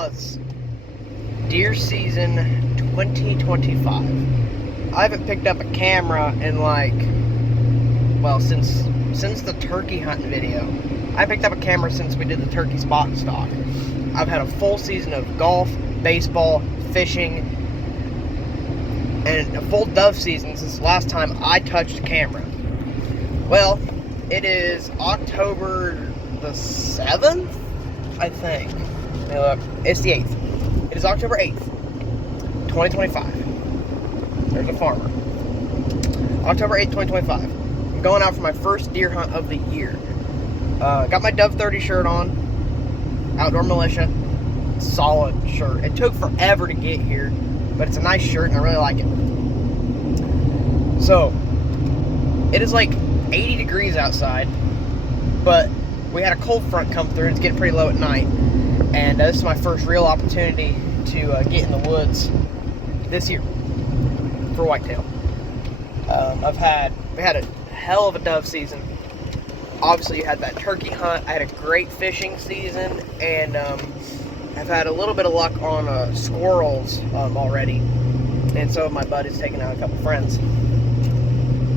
plus deer season 2025. I haven't picked up a camera in since the turkey hunting video. I picked up a camera since we did the turkey spot and stock. I've had a full season of golf, baseball, fishing, and a full dove season since the last time I touched a camera. Well, it is October the 7th, I think. Let me look. It's the 8th. It is October 8th, 2025. There's a farmer. October 8th, 2025. I'm going out for my first deer hunt of the year. Got my Dove 30 shirt on. Outdoor Militia. Solid shirt. It took forever to get here, but it's a nice shirt and I really like it. So, it is like 80 degrees outside, but we had a cold front come through and it's getting pretty low at night. And this is my first real opportunity to get in the woods this year for whitetail. We had a hell of a dove season. Obviously, you had that turkey hunt. I had a great fishing season, and I've had a little bit of luck on squirrels already. And so have my buddies, taking out a couple friends.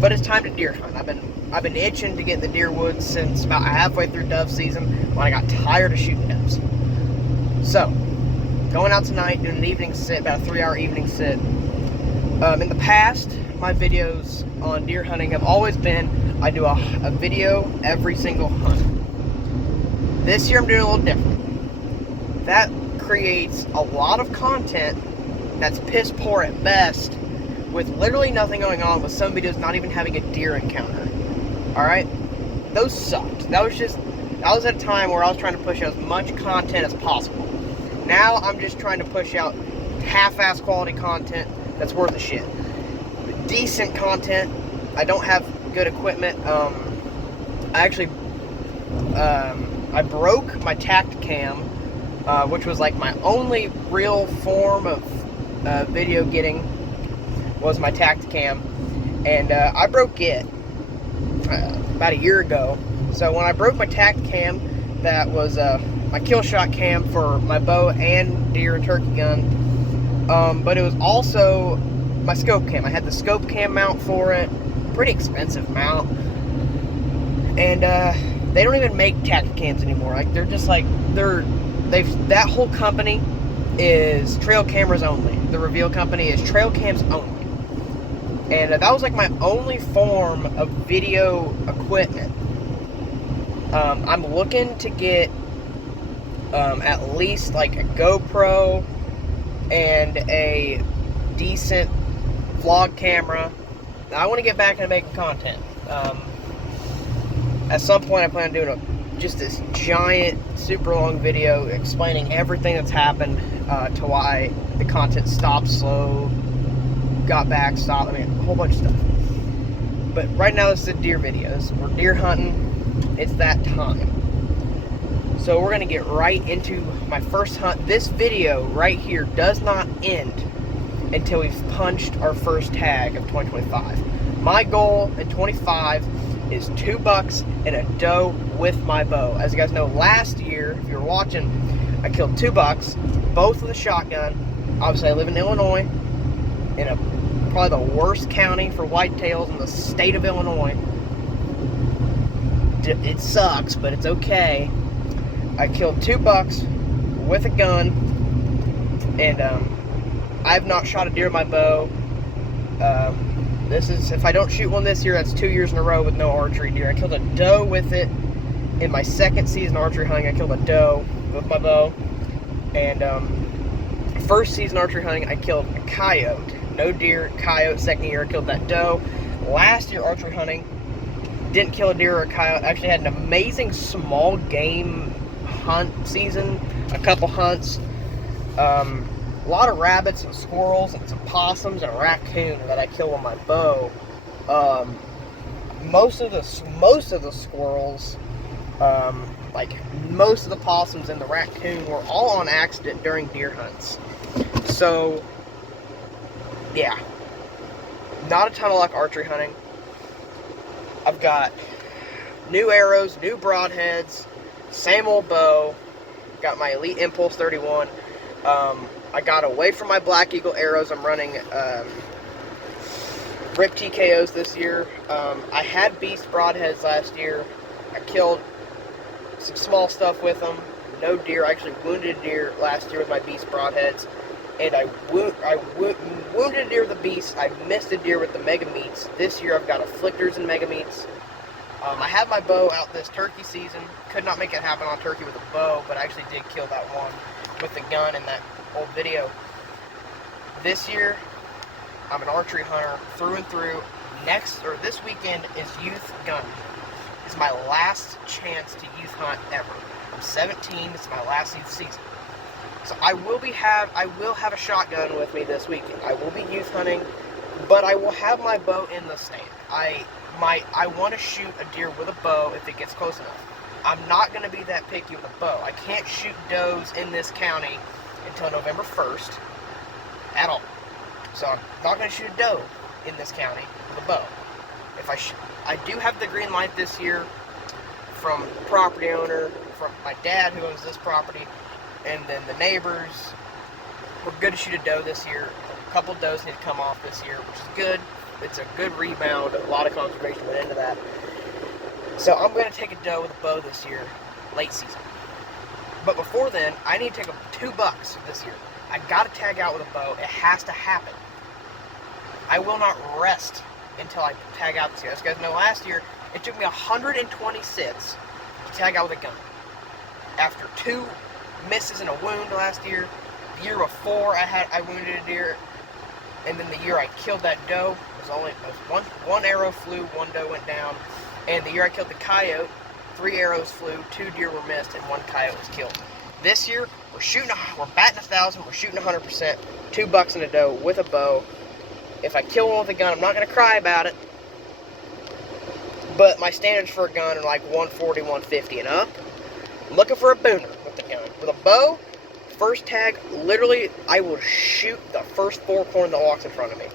But it's time to deer hunt. I've been itching to get in the deer woods since about halfway through dove season when I got tired of shooting doves. So, going out tonight, doing an evening sit, about a 3-hour evening sit. In the past, my videos on deer hunting have always been, I do a video every single hunt. This year I'm doing a little different. That creates a lot of content that's piss poor at best, with literally nothing going on, with some videos not even having a deer encounter. Alright? Those sucked. That was at a time where I was trying to push out as much content as possible. Now I'm just trying to push out half-ass quality content that's worth a shit. Decent content. I don't have good equipment. I broke my Tacticam, which was like my only real form of video getting was my Tacticam, and I broke it about a year ago. So when I broke my Tacticam, that was my kill shot cam for my bow and deer and turkey gun, but it was also my scope cam. I had the scope cam mount for it, pretty expensive mount, and they don't even make Tacticams anymore. Like, they're just like, that whole company is trail cameras only. The Reveal company is trail cams only. And that was like my only form of video equipment. I'm looking to get at least like a GoPro and a decent vlog camera. I want to get back into making content. At some point I plan on doing just this giant, super long video explaining everything that's happened to why the content stopped, slow, got back, stopped, I mean, a whole bunch of stuff. But right now this is a deer video. We're deer hunting. It's that time. So we're going to get right into my first hunt. This video right here does not end until we've punched our first tag of 2025. My goal in 25 is 2 bucks and a doe with my bow. As you guys know, last year, if you were watching, I killed 2 bucks, both with a shotgun. Obviously, I live in Illinois, in probably the worst county for whitetails in the state of Illinois. It sucks, but it's okay. I killed 2 bucks with a gun, and I've not shot a deer with my bow. If I don't shoot one this year, that's 2 years in a row with no archery deer. I killed a doe with it in my second season archery hunting. I killed a doe with my bow. And first season archery hunting, I killed a coyote. No deer, coyote. Second year, I killed that doe. Last year archery hunting, didn't kill a deer or a coyote. Actually had an amazing small game hunt season. A couple hunts. A lot of rabbits and squirrels and some possums and a raccoon that I killed with my bow. Most of the squirrels, like most of the possums and the raccoon, were all on accident during deer hunts. So, yeah, not a ton of luck archery hunting. I've got new arrows, new broadheads, same old bow. Got my Elite Impulse 31. I got away from my Black Eagle arrows. I'm running Rip TKOs this year. I had Beast Broadheads last year. I killed some small stuff with them. No deer. I actually wounded a deer last year with my Beast Broadheads. And I wounded a deer with the Beast. I missed a deer with the Mega Meats. This year I've got afflictors and Mega Meats. I had my bow out this turkey season. Could not make it happen on turkey with a bow, but I actually did kill that one with the gun in that old video. This year, I'm an archery hunter through and through. This weekend is youth gun. It's my last chance to youth hunt ever. I'm 17. It's my last youth season. So I will have a shotgun with me this weekend. I will be youth hunting, but I will have my bow in the stand. I want to shoot a deer with a bow if it gets close enough. I'm not going to be that picky with a bow. I can't shoot does in this county until November 1st at all. So I'm not going to shoot a doe in this county with a bow. I do have the green light this year from the property owner, from my dad who owns this property, and then the neighbors. We're good to shoot a doe this year. A couple does need to come off this year, which is good. It's a good rebound. A lot of conservation went into that. So I'm going to take a doe with a bow this year, late season. But before then, I need to take 2 bucks this year. I got to tag out with a bow. It has to happen. I will not rest until I tag out this year. As you guys know, last year, it took me 120 sits to tag out with a gun. After 2 misses and a wound last year, the year before I wounded a deer, and then the year I killed that doe, one arrow flew, 1 doe went down, and the year I killed the coyote, 3 arrows flew, 2 deer were missed, and 1 coyote was killed. This year, we're batting 1,000, we're shooting 100%, 2 bucks and a doe with a bow. If I kill one with a gun, I'm not going to cry about it, but my standards for a gun are like 140, 150 and up. I'm looking for a booner with the gun. With a bow, first tag, literally, I will shoot the first 4 corn that walks in front of me.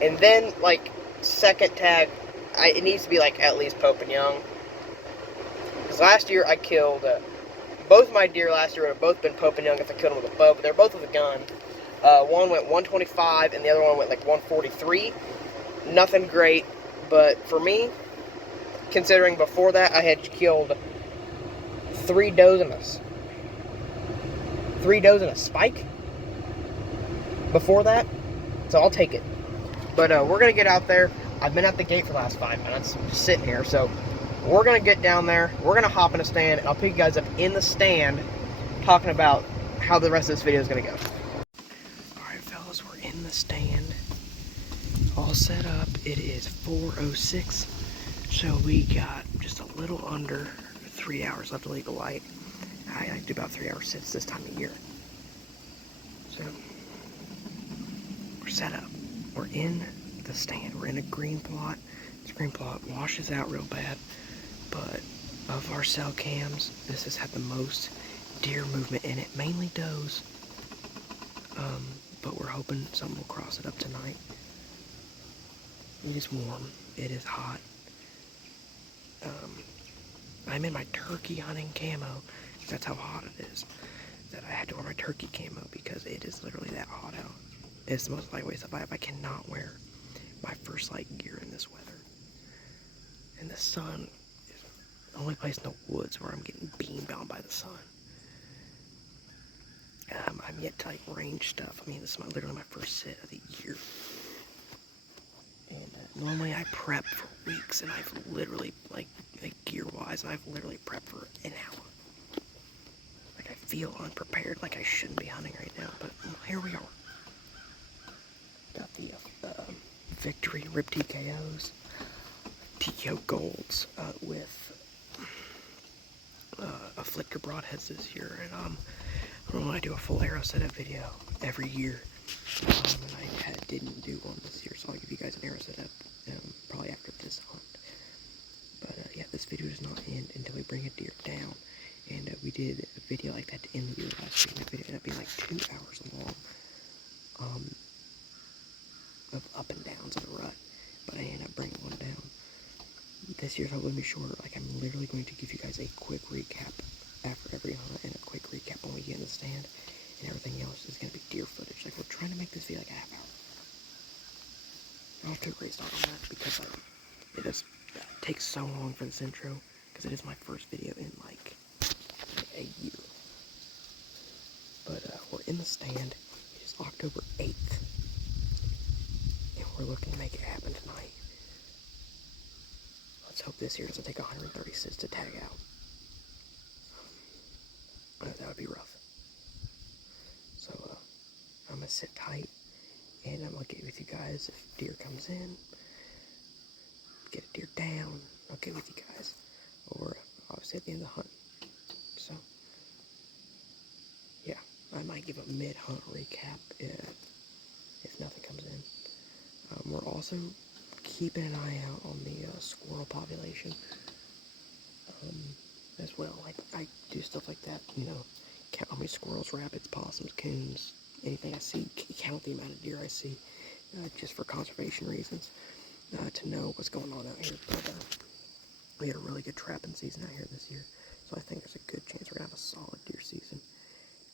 And then, like, second tag, it needs to be, like, at least Pope and Young. Because last year, I killed, both my deer last year would have both been Pope and Young if I killed them with a bow, but they're both with a gun. One went 125, and the other one went, like, 143. Nothing great, but for me, considering before that, I had killed 3 does and a spike before that, so I'll take it. But we're gonna get out there. I've been at the gate for the last 5 minutes, just sitting here, so we're gonna get down there. We're gonna hop in a stand, and I'll pick you guys up in the stand, talking about how the rest of this video is gonna go. All right, fellas, we're in the stand, all set up. It is 4:06, so we got just a little under 3 hours left to legal light. I like to do about 3 hour sits this time of year. So, we're set up. We're in the stand. We're in a green plot. This green plot washes out real bad, but of our cell cams, this has had the most deer movement in it, mainly does. But we're hoping something will cross it up tonight. It is warm. It is hot. I'm in my turkey hunting camo. That's how hot it is. That I had to wear my turkey camo because it is literally that hot out. It's the most lightweight stuff I have. I cannot wear my first light gear in this weather. And the sun is the only place in the woods where I'm getting beam bound by the sun. I'm yet to like range stuff. I mean, this is literally my first sit of the year. And normally I prep for weeks, and I've literally, like gear-wise, and I've literally prepped for an hour. Like, I feel unprepared, like I shouldn't be hunting right now, but here we are. Got the Victory Rip TKOs, TKO Golds with Afflictor Broadheads this year, and normally I do a full arrow setup video every year. And I didn't do one this year, so I'll give you guys an arrow setup probably after this hunt. But yeah, this video does not end until we bring a deer down. And we did a video like that to end the year last week. That video ended up being like 2 hours long of up and downs of the rut. But I ended up bringing one down. This year's probably going to be shorter. Like, I'm literally going to give you guys a quick recap after every hunt and a quick recap when we get in the stand. and everything else is going to be deer footage. Like, we're trying to make this video like a half hour. I'm off to a great start on that because it just takes so long for this intro, because it is my first video in like a year. But we're in the stand. It is October 8th, and we're looking to make it happen tonight. Let's hope this here doesn't take 136 to tag out. That would be rough. So I'm gonna sit tight, and I'm gonna get with you guys if deer comes in. Get a deer down. I'll get with you guys, or obviously at the end of the hunt. So yeah, I might give a mid-hunt recap if nothing comes in. We're also keeping an eye out on the squirrel population as well. Like, I do stuff like that, you know, count how many squirrels, rabbits, possums, coons, anything I see, count the amount of deer I see, just for conservation reasons, to know what's going on out here. But we had a really good trapping season out here this year, so I think there's a good chance we're going to have a solid deer season.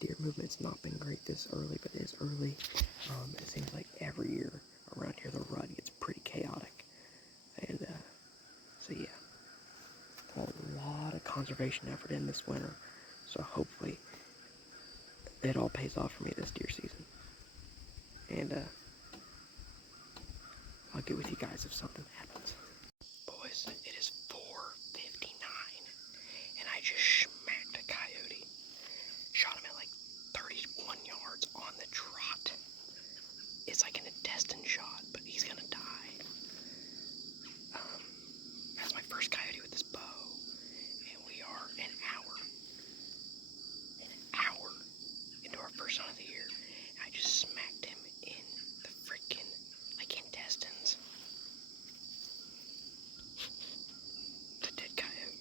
Deer movement's not been great this early, but it is early. It seems like every year around here the rut gets pretty chaotic, and so yeah, a lot of conservation effort in this winter, so hopefully it all pays off for me this deer season. And I'll get with you guys if something happens. Boys, it is 4:59, and I just smacked a coyote. Shot him at like 31 yards on the trot. It's like an intestine shot, but he's gonna die. That's my first coyote with this bow, and we are an hour into our first hunt of the year, and I just smacked him in the freaking, like, intestines. The dead coyote.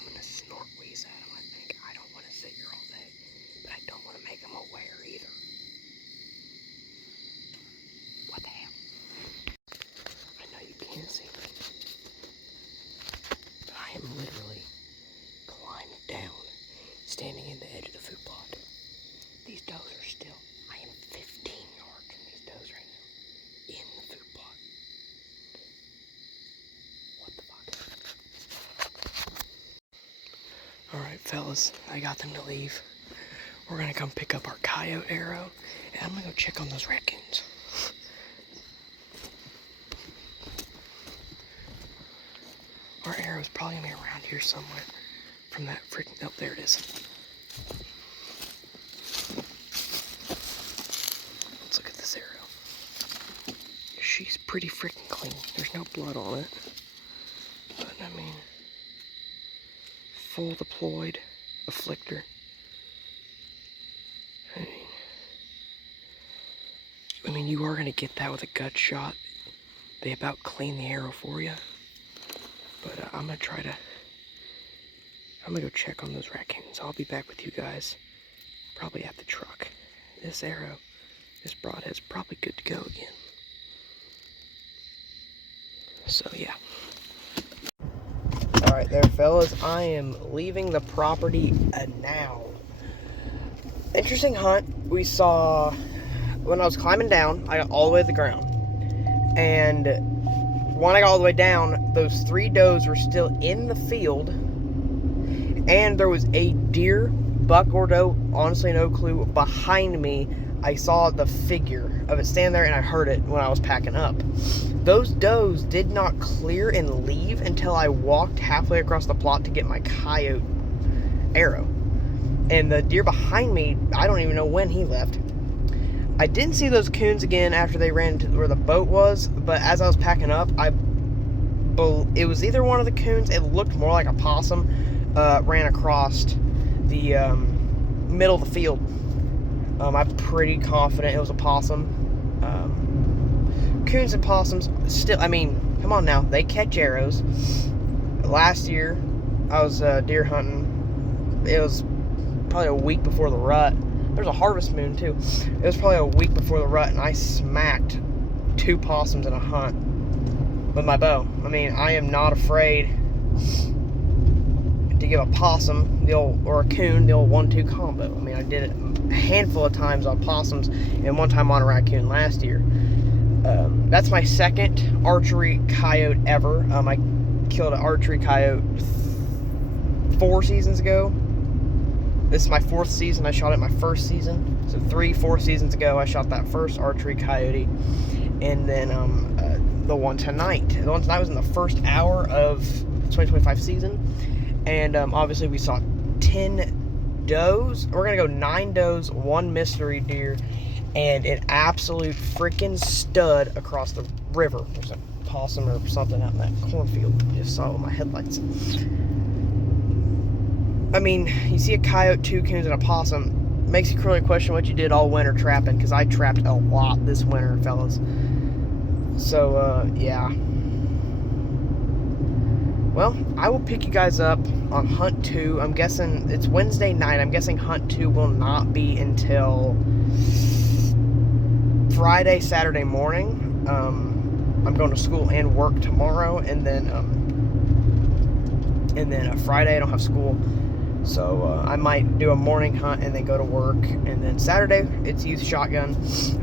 I'm gonna snort wheeze at him, I think. I don't want to sit here all day, but I don't want to make him aware either. What the hell? I know you can't see me, but I am literally climbing down, standing in the edge of the food plot. These does are still, I am 15 yards from these does right now, in the food plot. What the fuck? Alright fellas, I got them to leave. We're gonna come pick up our coyote arrow, and I'm gonna go check on those raccoons. Our arrow's probably gonna be around here somewhere from that freaking, oh, there it is. Let's look at this arrow. She's pretty freaking clean. There's no blood on it. But, I mean, full deployed afflictor. I mean, you are gonna get that with a gut shot. They about clean the arrow for you. But I'm gonna go check on those raccoons. I'll be back with you guys, probably at the truck. This arrow, this broadhead's probably good to go again. So yeah. Alright there fellas, I am leaving the property now. Interesting hunt. We saw, when I was climbing down, I got all the way to the ground. And when I got all the way down, those 3 does were still in the field, and there was a deer, buck or doe, honestly no clue, behind me. I saw the figure of it stand there, and I heard it when I was packing up. Those does did not clear and leave until I walked halfway across the plot to get my coyote arrow. And the deer behind me, I don't even know when he left. I didn't see those coons again after they ran to where the boat was, but as I was packing up, it was either one of the coons, it looked more like a possum, ran across the middle of the field. I'm pretty confident it was a possum. Coons and possums, still, I mean, come on now, they catch arrows. Last year, I was deer hunting. It was probably a week before the rut. There's a harvest moon too. It was probably a week before the rut, and I smacked 2 possums in a hunt with my bow. I mean, I am not afraid to give a possum or a coon the old 1-2 combo. I mean, I did it a handful of times on possums and one time on a raccoon last year. That's my second archery coyote ever. I killed an archery coyote 4 seasons ago. This is my 4th season. I shot it my 1st season. So 3-4 seasons ago, I shot that first archery coyote. And then the one tonight. The one tonight was in the first hour of the 2025 season. And obviously we saw 10 does. We're going to go 9 does, 1 mystery deer, and an absolute freaking stud across the river. There's a possum or something out in that cornfield. Just saw it with my headlights. I mean, you see a coyote, 2 coons, and a possum. Makes you really question what you did all winter trapping, because I trapped a lot this winter, fellas. So, yeah. Well, I will pick you guys up on Hunt 2. I'm guessing it's Wednesday night. I'm guessing Hunt 2 will not be until Friday, Saturday morning. I'm going to school and work tomorrow, and then Friday I don't have school. So I might do a morning hunt and then go to work, and then Saturday it's youth shotgun.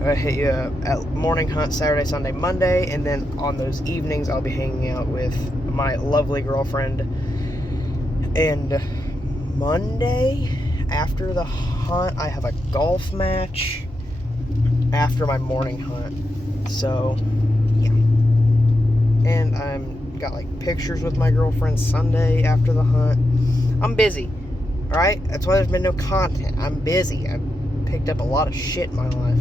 I hit you at morning hunt Saturday, Sunday, Monday, and then on those evenings I'll be hanging out with my lovely girlfriend. And Monday after the hunt I have a golf match after my morning hunt. So yeah, and I'm got like pictures with my girlfriend Sunday after the hunt. I'm busy. Alright, that's why there's been no content. I'm busy. I've picked up a lot of shit in my life.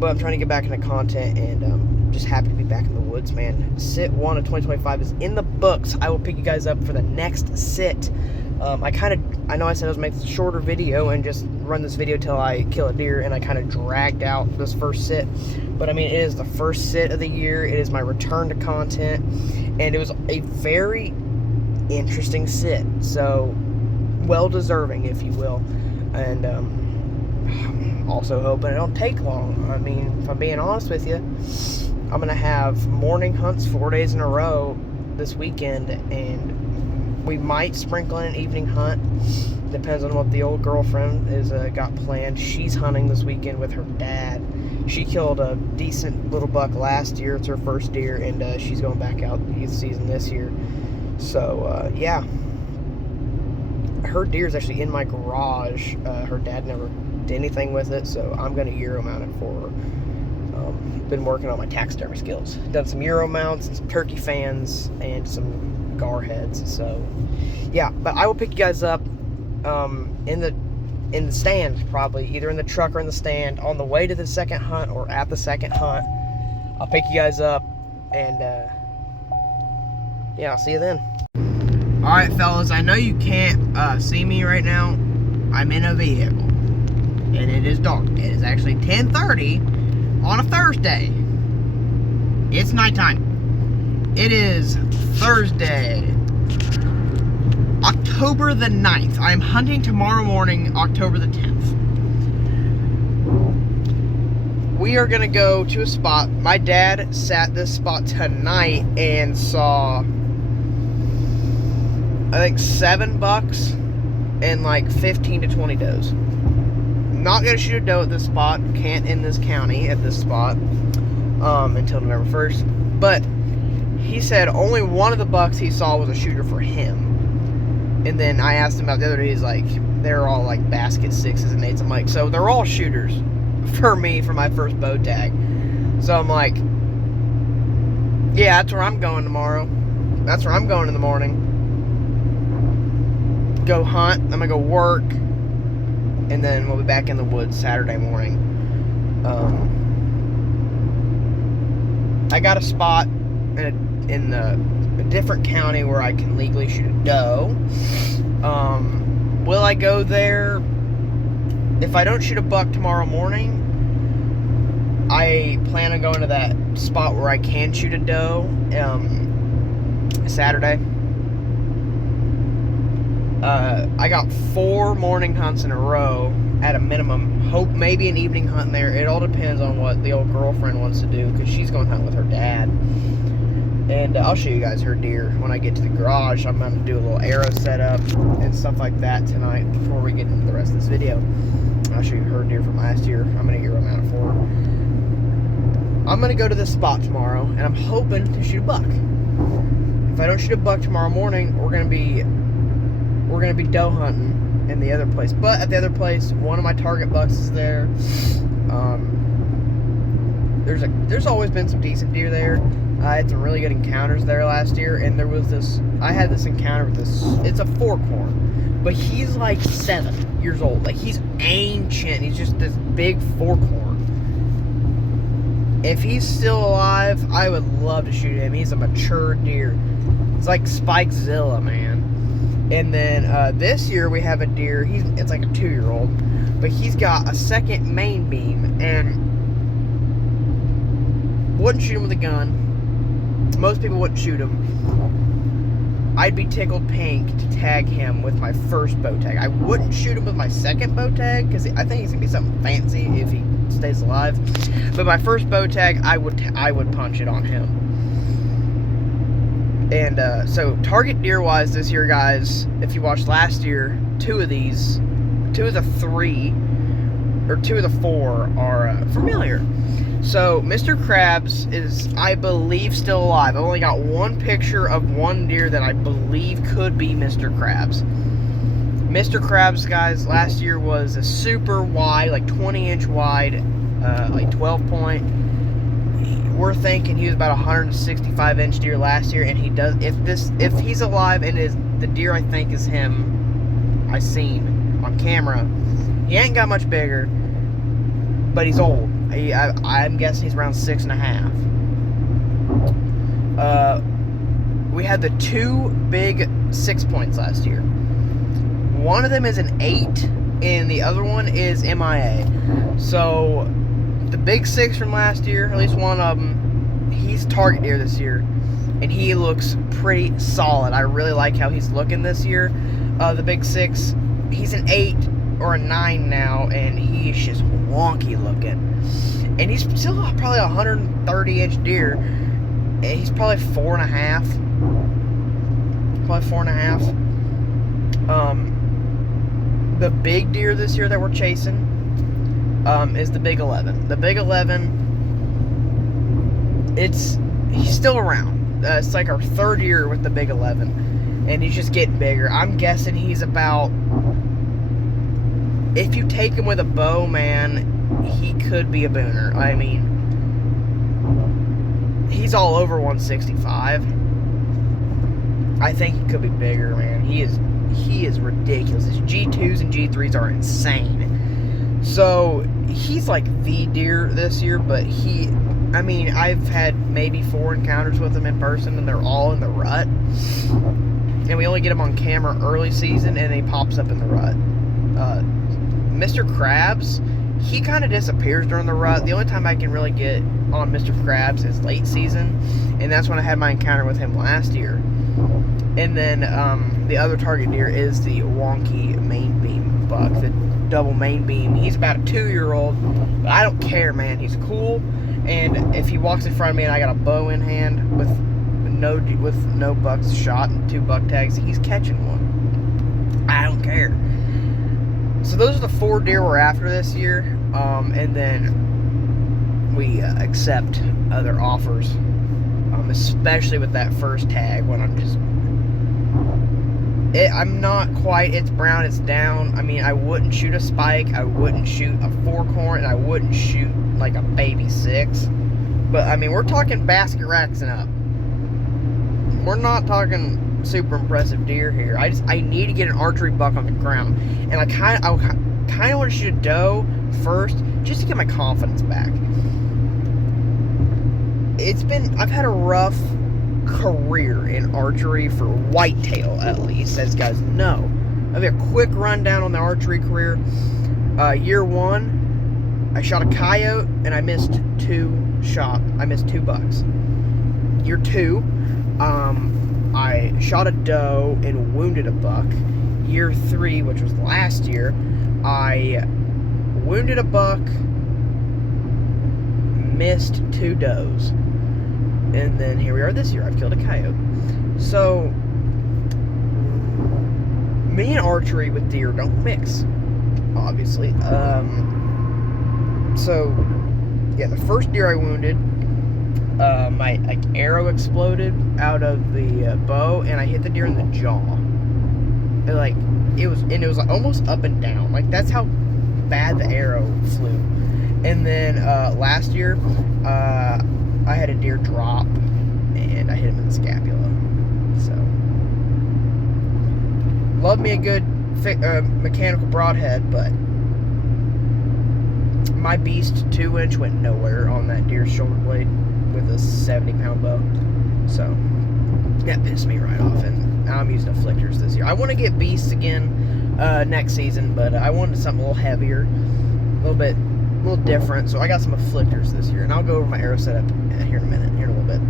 But I'm trying to get back into content, and I'm just happy to be back in the woods, man. Sit 1 of 2025 is in the books. I will pick you guys up for the next sit. I know I said I was making a shorter video and just run this video till I kill a deer, and I kind of dragged out this first sit. But I mean, it is the first sit of the year. It is my return to content, and it was a very interesting sit. So, well deserving, if you will. And also hoping it don't take long. I mean, if I'm being honest with you, I'm going to have morning hunts 4 days in a row this weekend, and we might sprinkle in an evening hunt. Depends on what the old girlfriend is got planned. She's hunting this weekend with her dad. She killed a decent little buck last year. It's her first deer, and she's going back out the season this year. So, yeah. Her deer's actually in my garage. Her dad never did anything with it, so I'm going to Euro mount it for her. Been working on my taxidermy skills. Done some Euro mounts, and some turkey fans, and some gar heads. So, yeah. But I will pick you guys up in the stand, probably either in the truck or in the stand, on the way to the second hunt or at the second hunt. I'll pick you guys up, and yeah, I'll see you then. Alright, fellas, I know you can't see me right now. I'm in a vehicle, and it is dark. It is actually 10:30 on a Thursday. It's nighttime. It is Thursday, October the 9th. I am hunting tomorrow morning, October the 10th. We are going to go to a spot. My dad sat this spot tonight and saw, I think, 7 bucks and like 15 to 20 does. Not going to shoot a doe at this spot. Can't in this county at this spot until November 1st. But he said only one of the bucks he saw was a shooter for him. And then I asked him about the other day. He's like, they're all like basket 6s and 8s. I'm like, so they're all shooters for me for my first bow tag. So I'm like, yeah, that's where I'm going tomorrow. That's where I'm going in the morning. Go hunt. I'm gonna go work, and then we'll be back in the woods Saturday morning. I got a spot in a different county where I can legally shoot a doe. Will I go there? If I don't shoot a buck tomorrow morning, I plan on going to that spot where I can shoot a doe Saturday. I got 4 morning hunts in a row at a minimum. Hope maybe an evening hunt there. It all depends on what the old girlfriend wants to do, because she's going to hunt with her dad. And I'll show you guys her deer when I get to the garage. I'm going to do a little arrow setup and stuff like that tonight before we get into the rest of this video. I'll show you her deer from last year. I'm going to Euro mount it for her. I'm going to go to this spot tomorrow, and I'm hoping to shoot a buck. If I don't shoot a buck tomorrow morning, we're going to be doe hunting in the other place. But at the other place, one of my target bucks is there. There's always been some decent deer there. I had some really good encounters there last year, and there was this. I had this encounter with this. It's a forkhorn, but he's like 7 years old. Like, he's ancient. He's just this big forkhorn. If he's still alive, I would love to shoot him. He's a mature deer. It's like Spikezilla, man. And then this year we have a deer. It's like a 2-year-old, but he's got a second main beam, and wouldn't shoot him with a gun. Most people wouldn't shoot him. I'd be tickled pink to tag him with my first bow tag. I wouldn't shoot him with my second bow tag, because I think he's gonna be something fancy if he stays alive. But my first bow tag, I would punch it on him. And so target deer wise this year, guys, if you watched last year, 2 of the 4 are familiar. So Mr. Krabs is, I believe, still alive. I've only got one picture of one deer that I believe could be Mr. Krabs. Mr. Krabs, guys, last year was a super wide, like 20-inch wide, like 12 point. We're thinking he was about 165-inch deer last year, and he does. If he's alive and is the deer I think is him, I seen on camera. He ain't got much bigger, but he's old. I'm guessing he's around 6.5. We had the 2 big 6 points last year. One of them is an 8, and the other one is MIA. So the big 6 from last year, at least one of them, he's target deer this year. and he looks pretty solid. I really like how he's looking this year. The big 6, he's an 8 or a 9 now, and he is just wonky looking. And he's still probably a 130-inch deer, and he's probably 4.5. Probably 4.5. The big deer this year that we're chasing is the big 11. The big 11, he's still around. It's like our 3rd year with the big 11, and he's just getting bigger. I'm guessing he's about, if you take him with a bow, man, he could be a booner. I mean, he's all over 165. I think he could be bigger, man. He is ridiculous. His G2s and G3s are insane. So he's like the deer this year, but I've had maybe 4 encounters with him in person, and they're all in the rut. And we only get him on camera early season, and he pops up in the rut. Mr. Krabs, he kind of disappears during the rut. The only time I can really get on Mr. Krabs is late season, and that's when I had my encounter with him last year. And then the other target deer is the wonky main beam buck, the double main beam. He's about a 2-year-old, but I don't care, man. He's cool, and if he walks in front of me and I got a bow in hand with no bucks shot and 2 buck tags, he's catching one. I don't care. So those are the 4 deer we're after this year, and then we accept other offers, especially with that first tag when I'm not quite, it's brown, it's down. I mean, I wouldn't shoot a spike, I wouldn't shoot a 4-corn, and I wouldn't shoot like a baby 6. But I mean, we're talking basket racks and up. We're not talking super impressive deer here. I need to get an archery buck on the ground, and I kind of want to shoot a doe first just to get my confidence back. I've had a rough career in archery for whitetail, at least, as you guys know. I'll have a quick rundown on the archery career. Year 1, I shot a coyote and I missed 2 bucks. Year 2, I shot a doe and wounded a buck. Year 3, which was last year, I wounded a buck, missed 2 does. And then here we are this year. I've killed a coyote. So, me and archery with deer don't mix, obviously. So, yeah, the first deer I wounded, my arrow exploded out of the bow, and I hit the deer in the jaw. It was almost up and down. Like, that's how bad the arrow flew. And then last year, I had a deer drop, and I hit him in the scapula. So, love me a good mechanical broadhead, but my beast 2-inch went nowhere on that deer's shoulder blade with a 70-pound bow. So, that pissed me right off, and now I'm using afflictors this year. I want to get beasts again next season, but I wanted something a little heavier, a little different, so I got some afflictors this year, and I'll go over my arrow setup here in a minute, here in a little bit.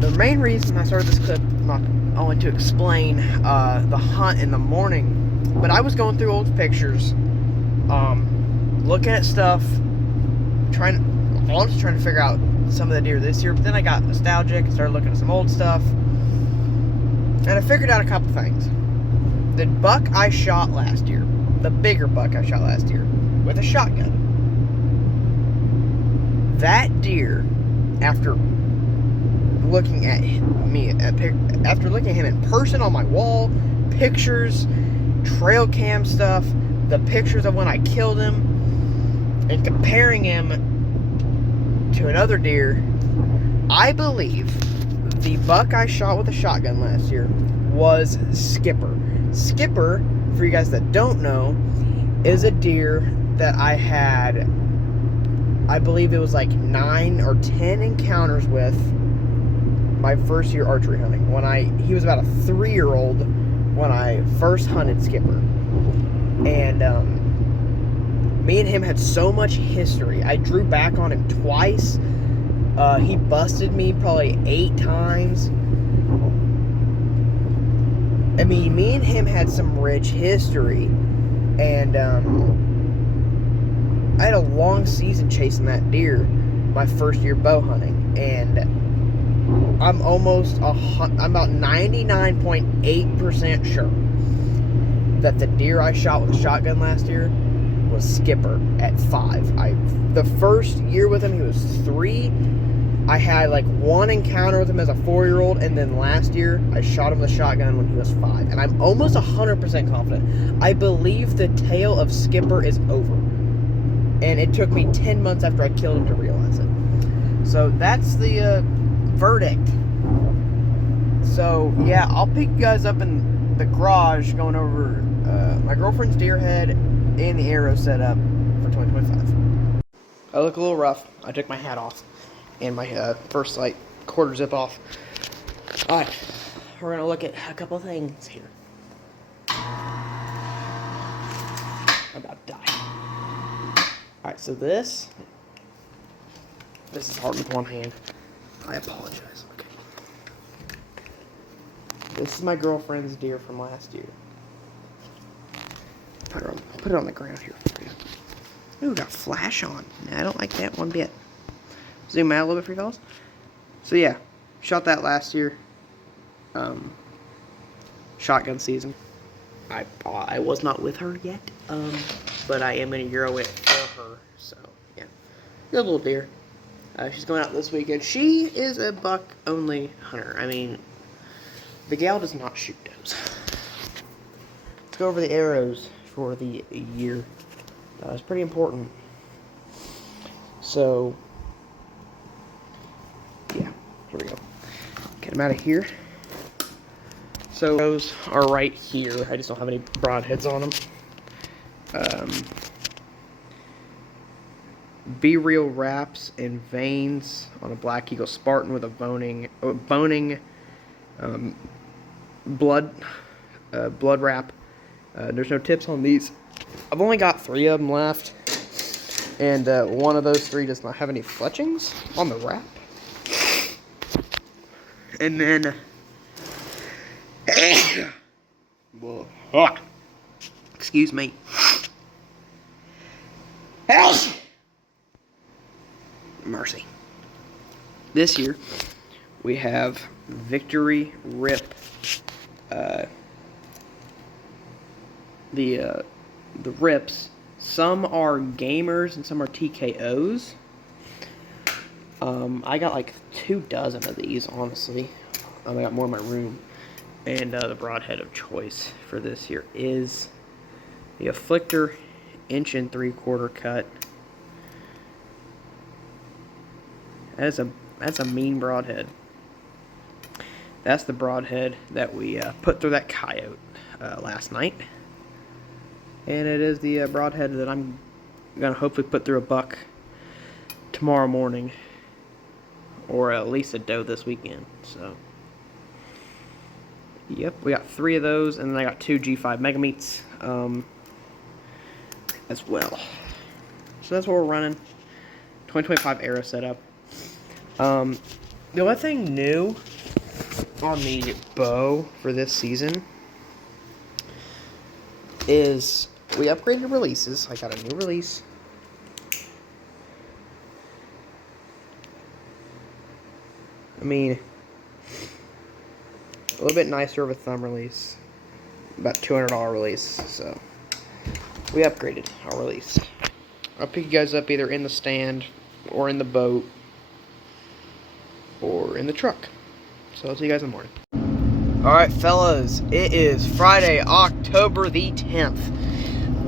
The main reason I started this clip, not only to explain the hunt in the morning, but I was going through old pictures, looking at stuff, trying to figure out some of the deer this year, but then I got nostalgic and started looking at some old stuff, and I figured out a couple things. The buck I shot last year, the bigger buck I shot last year, with a shotgun. That deer, after looking at him in person on my wall, pictures, trail cam stuff, the pictures of when I killed him, and comparing him to another deer, I believe the buck I shot with a shotgun last year was Skipper. Skipper, for you guys that don't know, is a deer that I had, I believe it was like 9 or 10 encounters with my first year archery hunting. He was about a 3-year-old when I first hunted Skipper. And me and him had so much history. I drew back on him twice. He busted me probably 8 times. I mean, me and him had some rich history, and I had a long season chasing that deer my first year bow hunting, and I'm about 99.8% sure that the deer I shot with a shotgun last year was Skipper at 5. The first year with him, he was 3. I had like 1 encounter with him as a 4-year-old, and then last year I shot him with a shotgun when he was 5. And I'm almost 100% confident. I believe the tale of Skipper is over. And it took me 10 months after I killed him to realize it. So that's the verdict. So yeah, I'll pick you guys up in the garage going over my girlfriend's deer head and the arrow setup for 2025. I look a little rough. I took my hat off and my first light quarter zip off. Alright, we're gonna look at a couple things here. I'm about to die. Alright, so this is hard with one hand. I apologize. Okay. This is my girlfriend's deer from last year. Put it on the ground here for you. Ooh, got flash on. I don't like that one bit. Zoom out a little bit for you fellas. So yeah, shot that last year. Shotgun season. I was not with her yet, but I am gonna Euro it for her. So yeah, good little deer. She's going out this weekend. She is a buck-only hunter. I mean, the gal does not shoot does. Let's go over the arrows for the year. It's pretty important. So, yeah, here we go. Get them out of here. So, those are right here. I just don't have any broadheads on them. Be Real wraps and veins on a Black Eagle Spartan with a boning blood wrap. There's no tips on these. I've only got 3 of them left, and one of those 3 does not have any fletchings on the wrap. And then, excuse me. Mercy. This year, we have Victory Rip. The rips. Some are gamers and some are TKOs. I got like 24 of these, honestly. I got more in my room. And the broadhead of choice for this year is the Afflictor 1 3/4 cut. That's a mean broadhead. That's the broadhead that we put through that coyote last night. And it is the broadhead that I'm going to hopefully put through a buck tomorrow morning. Or at least a doe this weekend. So, yep, we got 3 of those. And then I got 2 G5 Mega Meats as well. So that's what we're running. 2025 arrow setup. The only thing new on the bow for this season is we upgraded releases. I got a new release. I mean, a little bit nicer of a thumb release. About $200 release. So we upgraded our release. I'll pick you guys up either in the stand or in the boat or in the truck. So I'll see you guys in the morning. Alright fellas, it is Friday, October the 10th.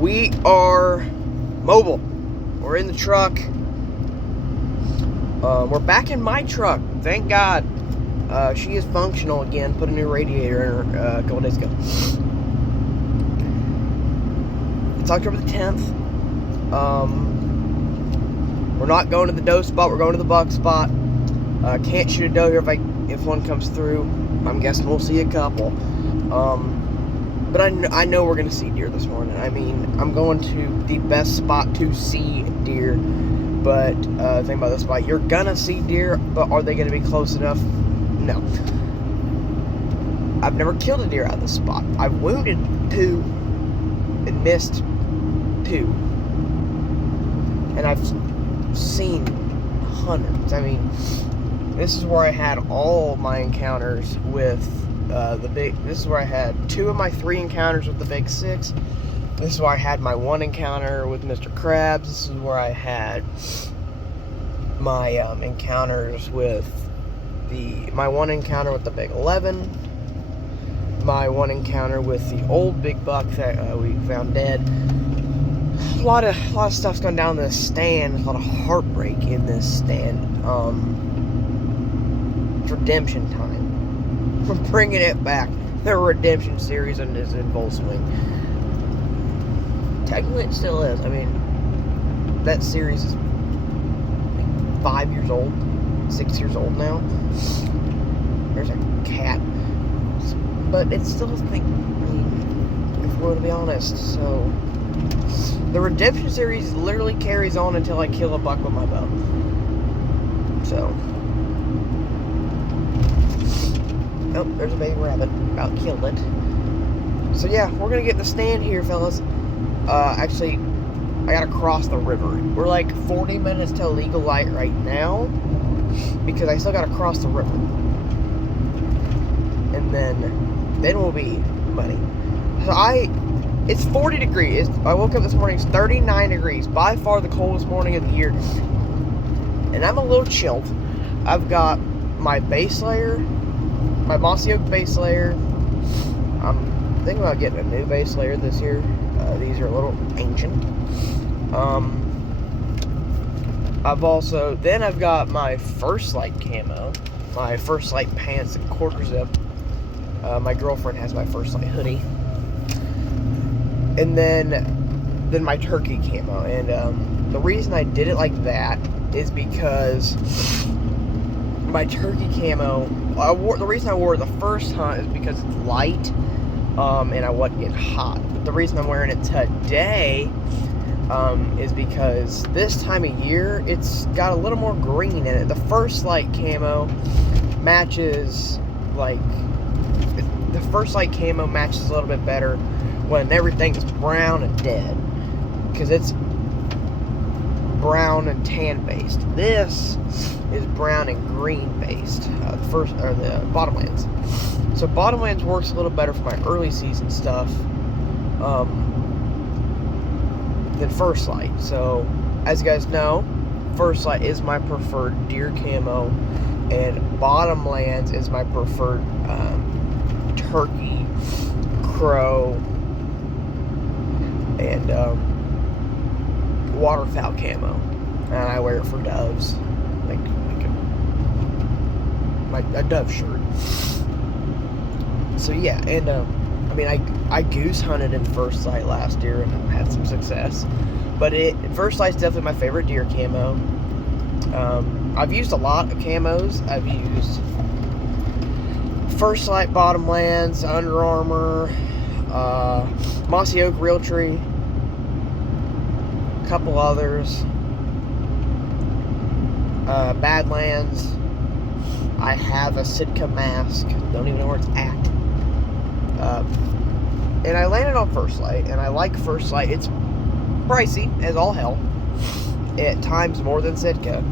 We are mobile. We're in the truck. We're back in my truck, thank God. She is functional again. Put a new radiator in her a couple days ago. It's October the 10th. We're not going to the doe spot, we're going to the buck spot. Can't shoot a doe here if one comes through. I'm guessing we'll see a couple. But I know we're going to see deer this morning. I mean, I'm going to the best spot to see deer But the thing about this spot, you're gonna see deer, but are they gonna be close enough? No. I've never killed a deer out of this spot. I've wounded 2 and missed 2. And I've seen hundreds. I mean, this is where I had all my encounters with this is where I had 2 of my 3 encounters with the big 6. This is where I had my 1 encounter with Mr. Krabs. This is where I had my encounters with my 1 encounter with the big 11, my 1 encounter with the old big buck that we found dead. A lot of stuff's gone down this stand. A lot of heartbreak in this stand. It's redemption time. We're bringing it back. The redemption series is in full swing. Technically, it still is. I mean, that series is 5 years old, 6 years old now. There's a cat, but it's still a thing. I mean, if we're to be honest, so the redemption series literally carries on until I kill a buck with my bow. So, oh, there's a baby rabbit. About killed it. So yeah, we're gonna get in the stand here, fellas. Actually, I gotta cross the river. We're like 40 minutes till legal light right now, because I still gotta cross the river, and then we'll be money. So it's 40 degrees. I woke up this morning, it's 39 degrees, by far the coldest morning of the year, and I'm a little chilled. I've got my base layer, my mossy oak base layer. I'm thinking about getting a new base layer this year. These are a little ancient. I've got my First Light camo, my First Light pants and quarter zip. My girlfriend has my First Light hoodie. And then my turkey camo. And the reason I did it like that is because my turkey camo, the reason I wore it the first hunt is because it's light, and I wasn't getting hot. But the reason I'm wearing it today is because this time of year, it's got a little more green in it. The First Light camo matches, the First Light camo matches a little bit better when everything's brown and dead, because it's brown and tan based. This is brown and green based. The Bottomlands. So Bottomlands works a little better for my early season stuff than First Light. So as you guys know, First Light is my preferred deer camo, and Bottomlands is my preferred turkey, crow, and waterfowl camo. And I wear it for doves, like a dove shirt. So yeah, and I mean, I goose hunted in First Light last year and had some success, but First Light's definitely my favorite deer camo. I've used a lot of camos. I've used First Light, Bottomlands, Under Armour, Mossy Oak Realtree, a couple others, Badlands. I have a Sitka mask, don't even know where it's at. And I landed on First Light, and I like First Light. It's pricey as all hell, at times more than Sitka,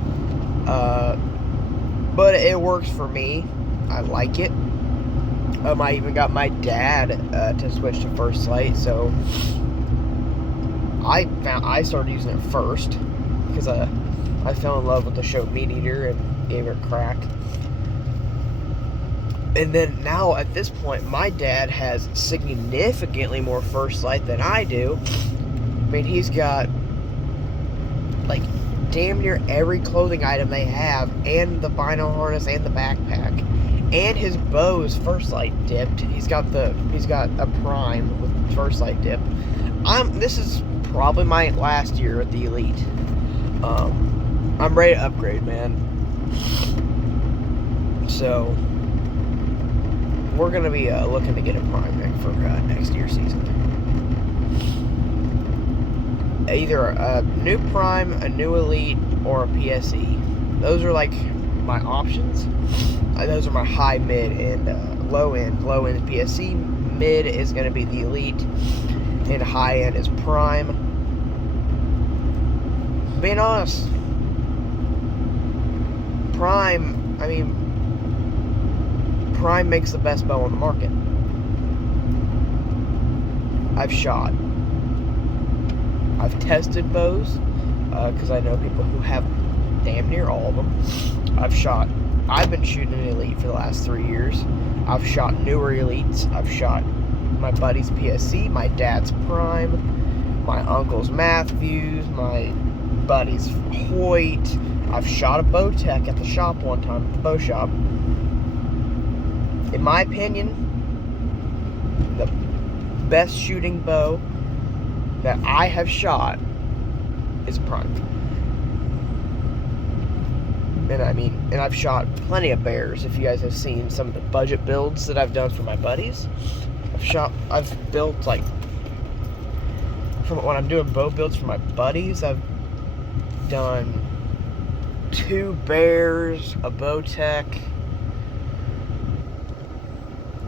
but it works for me. I like it. I even got my dad to switch to First Light, so I started using it first because I fell in love with the show Meat Eater and gave it a crack. And then now at this point, my dad has significantly more First Light than I do. I mean, he's got like damn near every clothing item they have, and the bino harness and the backpack, and his bow is First Light dipped. He's got a prime with First Light dip. This is probably my last year at the Elite. I'm ready to upgrade, man. So we're gonna be looking to get a prime for next year's season. Either a new prime, a new Elite, or a PSE. Those are like my options. Those are my high, mid, and low end. Low end is PSE. Mid is going to be the elite, and high end is prime. Being honest, prime. Prime makes the best bow on the market. I've tested bows because I know people who have damn near all of them. I've been shooting an elite for the last 3 years. I've shot newer elites. I've shot my buddy's PSC, my dad's prime, my uncle's Matthews, my buddy's Hoyt. I've shot a Bowtech at the shop one time, at the bow shop. In my opinion, the best shooting bow that I have shot is prime. And I've shot plenty of bears. If you guys have seen some of the budget builds that I've done for my buddies, I've built like, from when I'm doing bow builds for my buddies, I've done 2 bears, a Bowtech,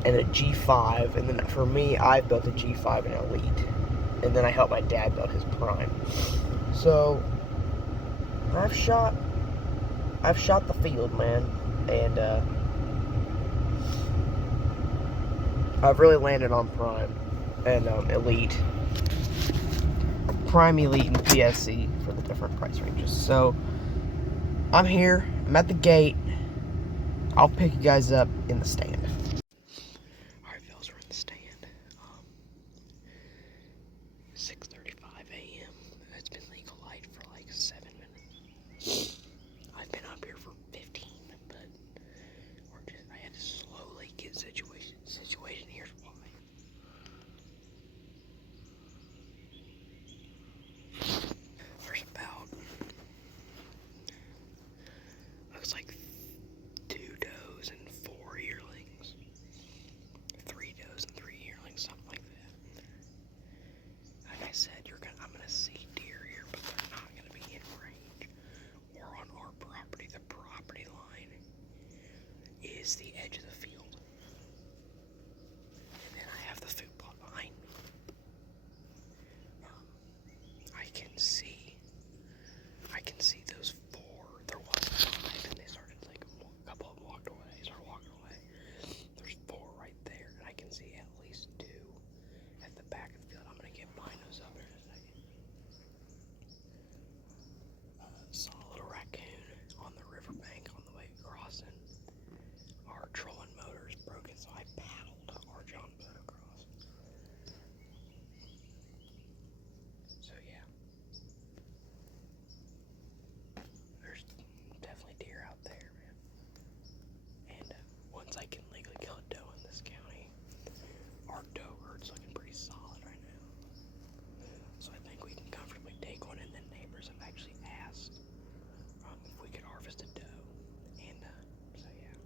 and a G5. And then for me, I built a G5 and elite. And then I helped my dad build his prime. So I've shot the field, man, and I've really landed on prime and elite, prime, elite, and PSC for the different price ranges. So I'm here. I'm at the gate. I'll pick you guys up in the stand. All right, fellas, we're in the stand. 6:35 a.m. It's been legal light for like 7 minutes. I've been up here for 15, but I had to slowly get situation. Here's why. There's about, looks like 2 does and 4 yearlings. 3 does and 3 yearlings, something like that. Like I said, I'm gonna see deer here, but they're not gonna be in range or on our property. The property line is the edge of the field, and then I have the food plot behind me. I can see those 4. There was 5, and they started, like, a couple of them started walking away. There's 4 right there, and I can see at least 2 at the back of the field. I'm gonna get binos up there in a second. Saw a little raccoon on the riverbank on the way crossing. Our trolling motor's broken, so I paddled our John boat across. So yeah, there's definitely deer out there, man. And once I can legally kill a doe in this county, our doe herd's looking pretty solid right now. So I think we can comfortably take one, and then neighbors have actually asked if we could harvest a doe. And so yeah.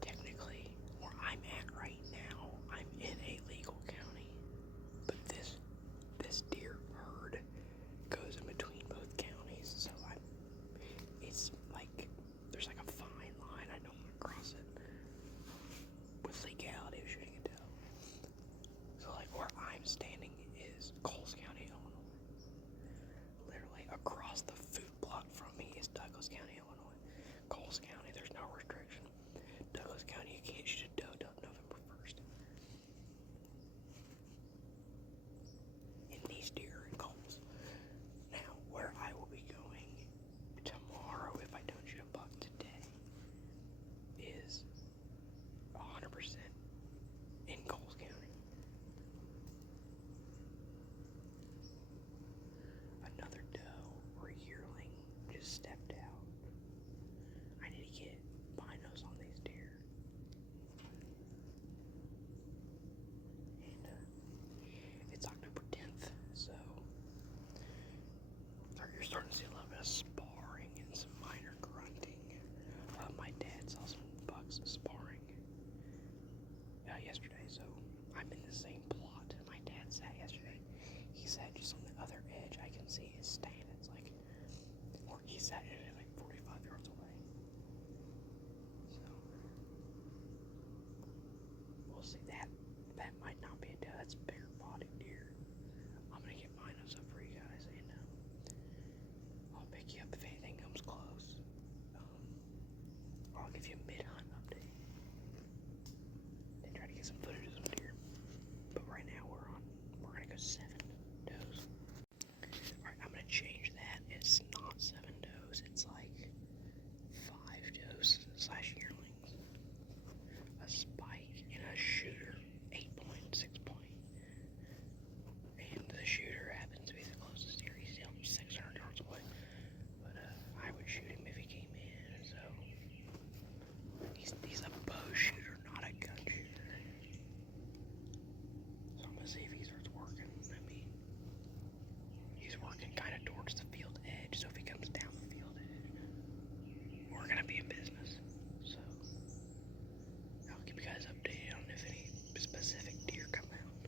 Technically, where I'm at right now, I'm in a legal county, but this deer herd goes in between both counties, so it's like there's like a fine line. I honestly, that might not be a doe. That's a bigger bodied deer. I'm gonna get binos up for you guys, and I'll pick you up if anything comes close. I'll give you a mid-hunt update and try to get some footage of some deer. But right now we're gonna go 7 does. Alright, I'm gonna change that. It's not 7 does, it's like 5 does / yearlings. A spike and a shooter, 8-point, 6-point. And the shooter happens to be the closest deer. He's still 600 yards away. But I would shoot him if he came in, so he's a bow shooter, not a gun shooter. So I'm gonna see if he starts working. I mean, he's working kind of towards the field edge, so if he comes down the field edge, we're gonna be in business. So I'll keep you guys updated on if any specific deer come out.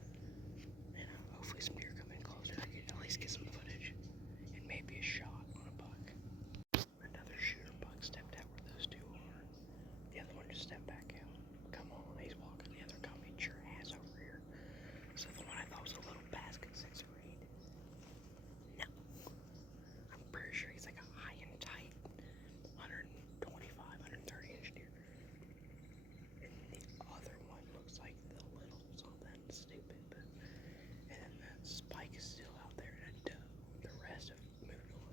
And hopefully some deer come in closer. I can at least get some footage and maybe a shot on a buck. Another shooter buck stepped out where those two are. The other one just stepped back out. Come on, he's walking the other coming your ass over here. So the one I thought was a little basket 6 or 8. No. I'm pretty sure he's like a high and tight 125, 130 inch deer. And the other one looks like the little something stupid, but and then that spike is still out there and a doe. The rest have moved on.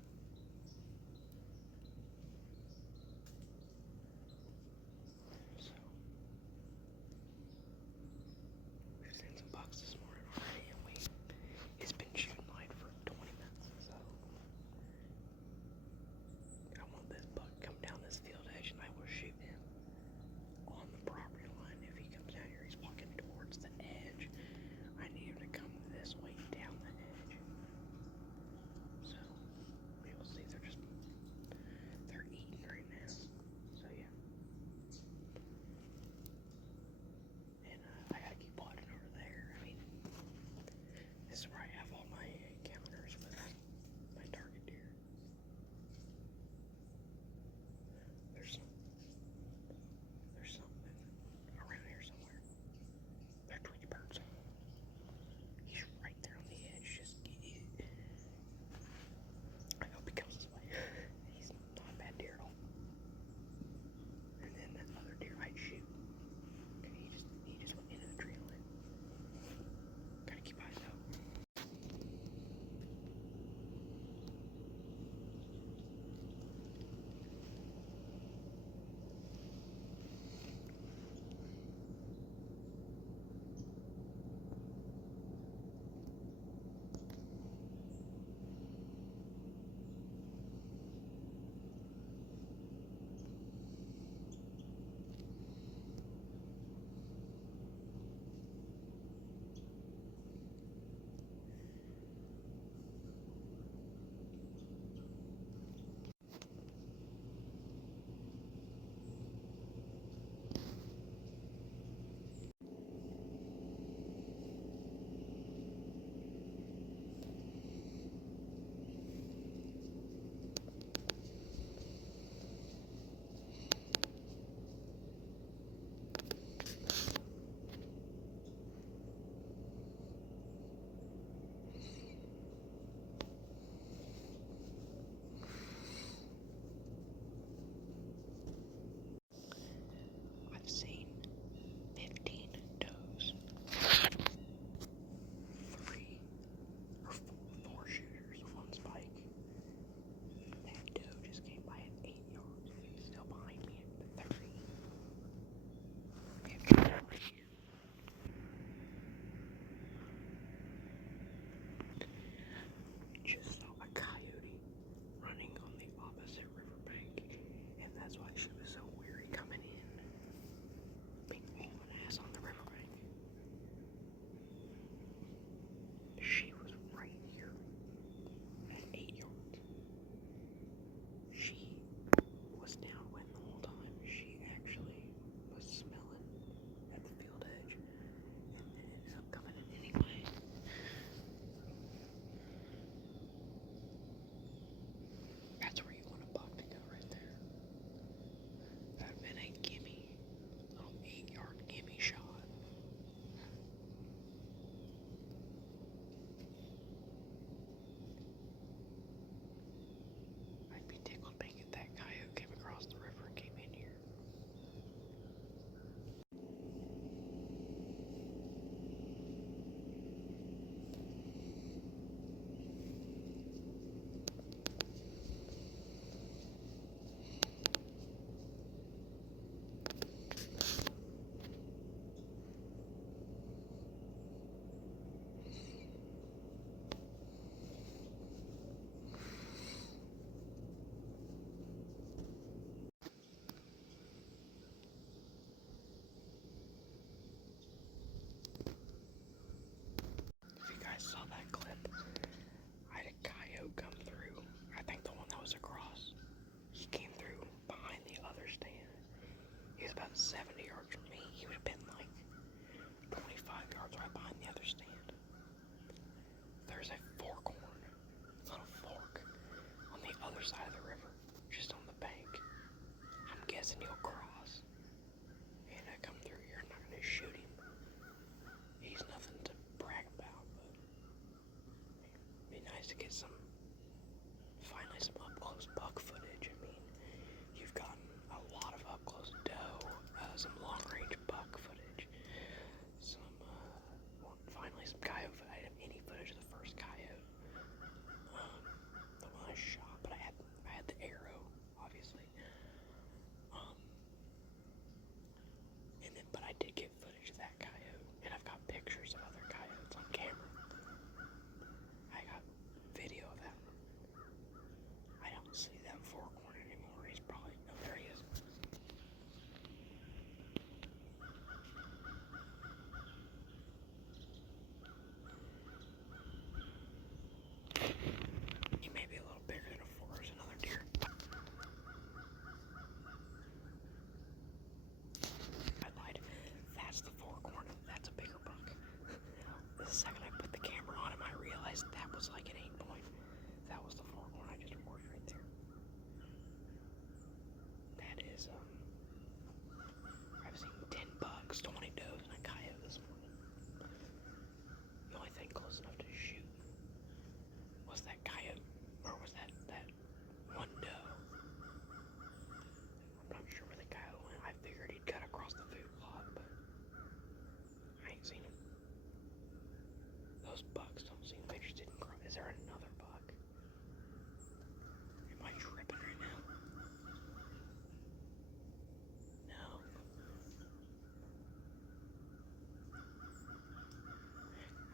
So about 70 yards from me. He would have been like 25 yards right behind the other stand. There's a forkhorn, little fork, on the other side of the river, just on the bank. I'm guessing he'll cross. And I come through here, I'm not going to shoot him. He's nothing to brag about, but it'd be nice to get finally some up-close buck footage. I mean, you've gotten a lot of up-close doe, some long-range buck footage, finally some coyote footage. I didn't have any footage of the first coyote, the one I shot, but I had the arrow, obviously. But I did get footage of that coyote, and I've got pictures of other coyotes on camera. I got video of that one. I don't see that forkhorn anymore. He's probably, oh, there he is. He may be a little bigger than a forest, another deer. I lied. That's the forkhorn. That's a bigger buck. The second I put the camera on him, I realized that was like an 8-point. That was the forkhorn I just recorded right there. That is, I've seen 10 bucks, 20 does, and a coyote this morning. The only thing close enough to shoot was that coyote, or was that one doe. I'm not sure where the coyote went. I figured he'd cut across the food plot, but I ain't seen him. Those bucks don't seem like they just didn't cross. Is there another buck? Am I tripping right now? No.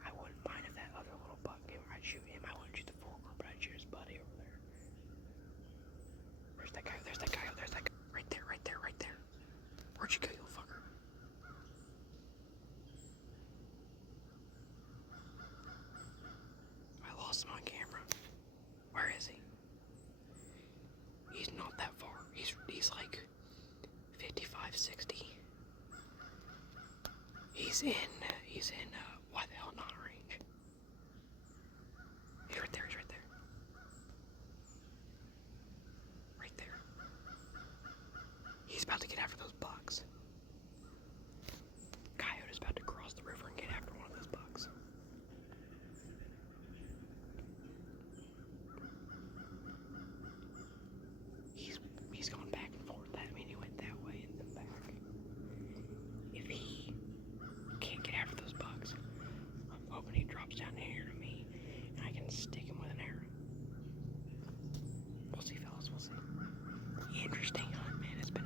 I wouldn't mind if that other little buck came. I'd shoot him. I wouldn't shoot the forkhorn, but I'd shoot his buddy over there. There's that guy. There's that guy. There's that guy. Right there. Right there. Right there. Where'd you go, you little fucker? I lost him on camera. Where is he? He's not that far. He's like 55, 60. He's in why the hell not range? He's right there, he's right there. Right there. He's about to get after those bucks. Coyote is about to cross the river and get after one of those bucks. He's going back and forth. I mean, he went that way and then back. If he can't get after those bucks, I'm hoping he drops down here to me and I can stick him with an arrow. We'll see, fellas. We'll see. Interesting hunt, man. It's been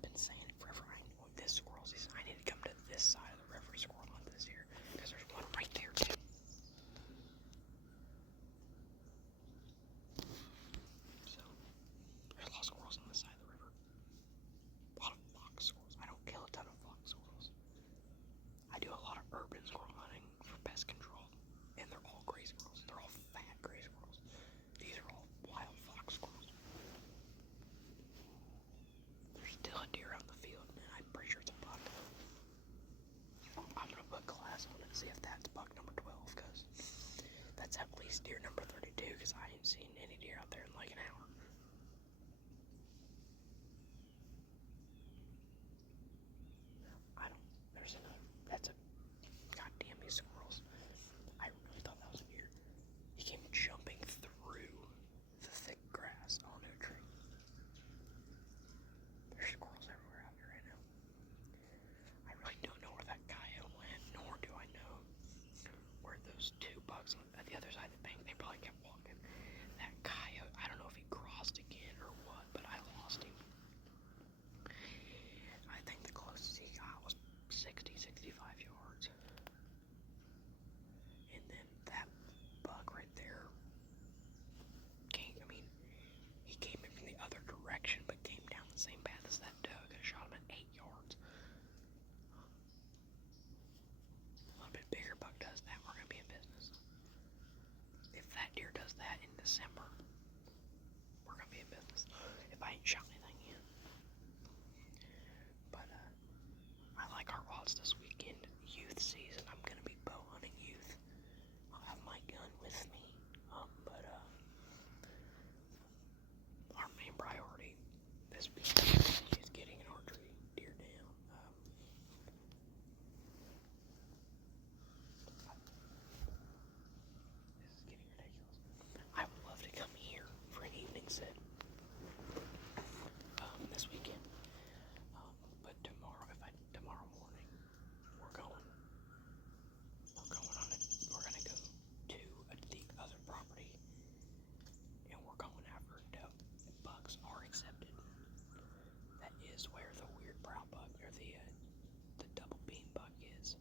I've been saying it forever. This squirrel season, I need to come to this side of the river squirrel hunt this year. Because there's one right there, too. So, there's a lot of squirrels on this side of the river. A lot of fox squirrels. I don't kill a ton of fox squirrels. I do a lot of urban squirrel hunting for pest control. And they're all gray squirrels. They're all fat gray squirrels. These are all wild fox squirrels. There's still a deer on the field, and I'm pretty sure it's a buck. I'm gonna put glass on it and see if that's buck number 12, because that's at least deer number 32, because I ain't seen any deer out there in like an hour. There's another, that's a, goddamn these squirrels. I really thought that was a deer. He came jumping through the thick grass onto a tree. There's squirrels everywhere out here right now. I really don't know where that coyote went, nor do I know where those two bucks on the other side of the bank, they probably kept walking. That coyote, I don't know if he crossed again or what, but I lost him. I think the closest he got was 60, 65 yards. And then that buck right there he came in from the other direction, but came down the same path as that doe. Could have shot him at 8 yards. A little bit bigger buck does that, we're gonna be in business. If that deer does that in December, we're gonna be in business. If I ain't shot anything yet. But I like our odds this weekend. Youth season. I'm gonna be bow hunting youth. I'll have my gun with me. But our main priority this weekend is getting an archery deer down. This is getting ridiculous. I would love to come here for an evening sit this weekend. But tomorrow morning, we're going on it. We're gonna go to the other property, and we're going after doe. Bucks are accepted. That is where the weird brown buck, or the double beam buck is.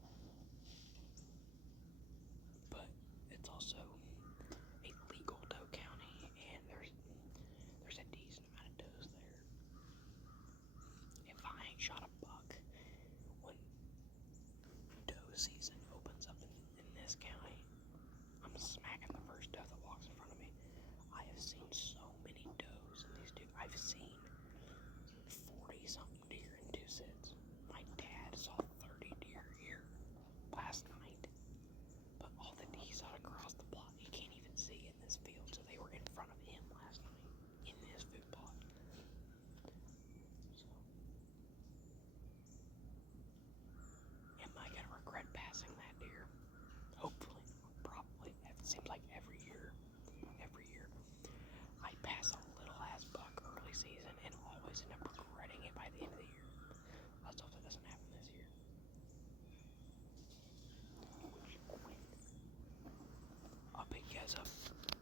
But it's also a legal doe county, and there's a decent amount of does there. If I ain't shot a buck when doe season opens up in this county, I'm smacking the first doe that walks in front of me. I have seen so many does in these I've seen 40-something deer in 2 sits. My dad saw 30 deer here last night. But all the deers out across the plot, he can't even see in this field, so they were in front of him last night in his food plot. So, am I gonna regret passing that deer? Hopefully, probably. It seems like every year, I pass a little ass buck early season and always end up regretting it by the end of the year. Let's hope that doesn't happen this year. I'll pick you guys up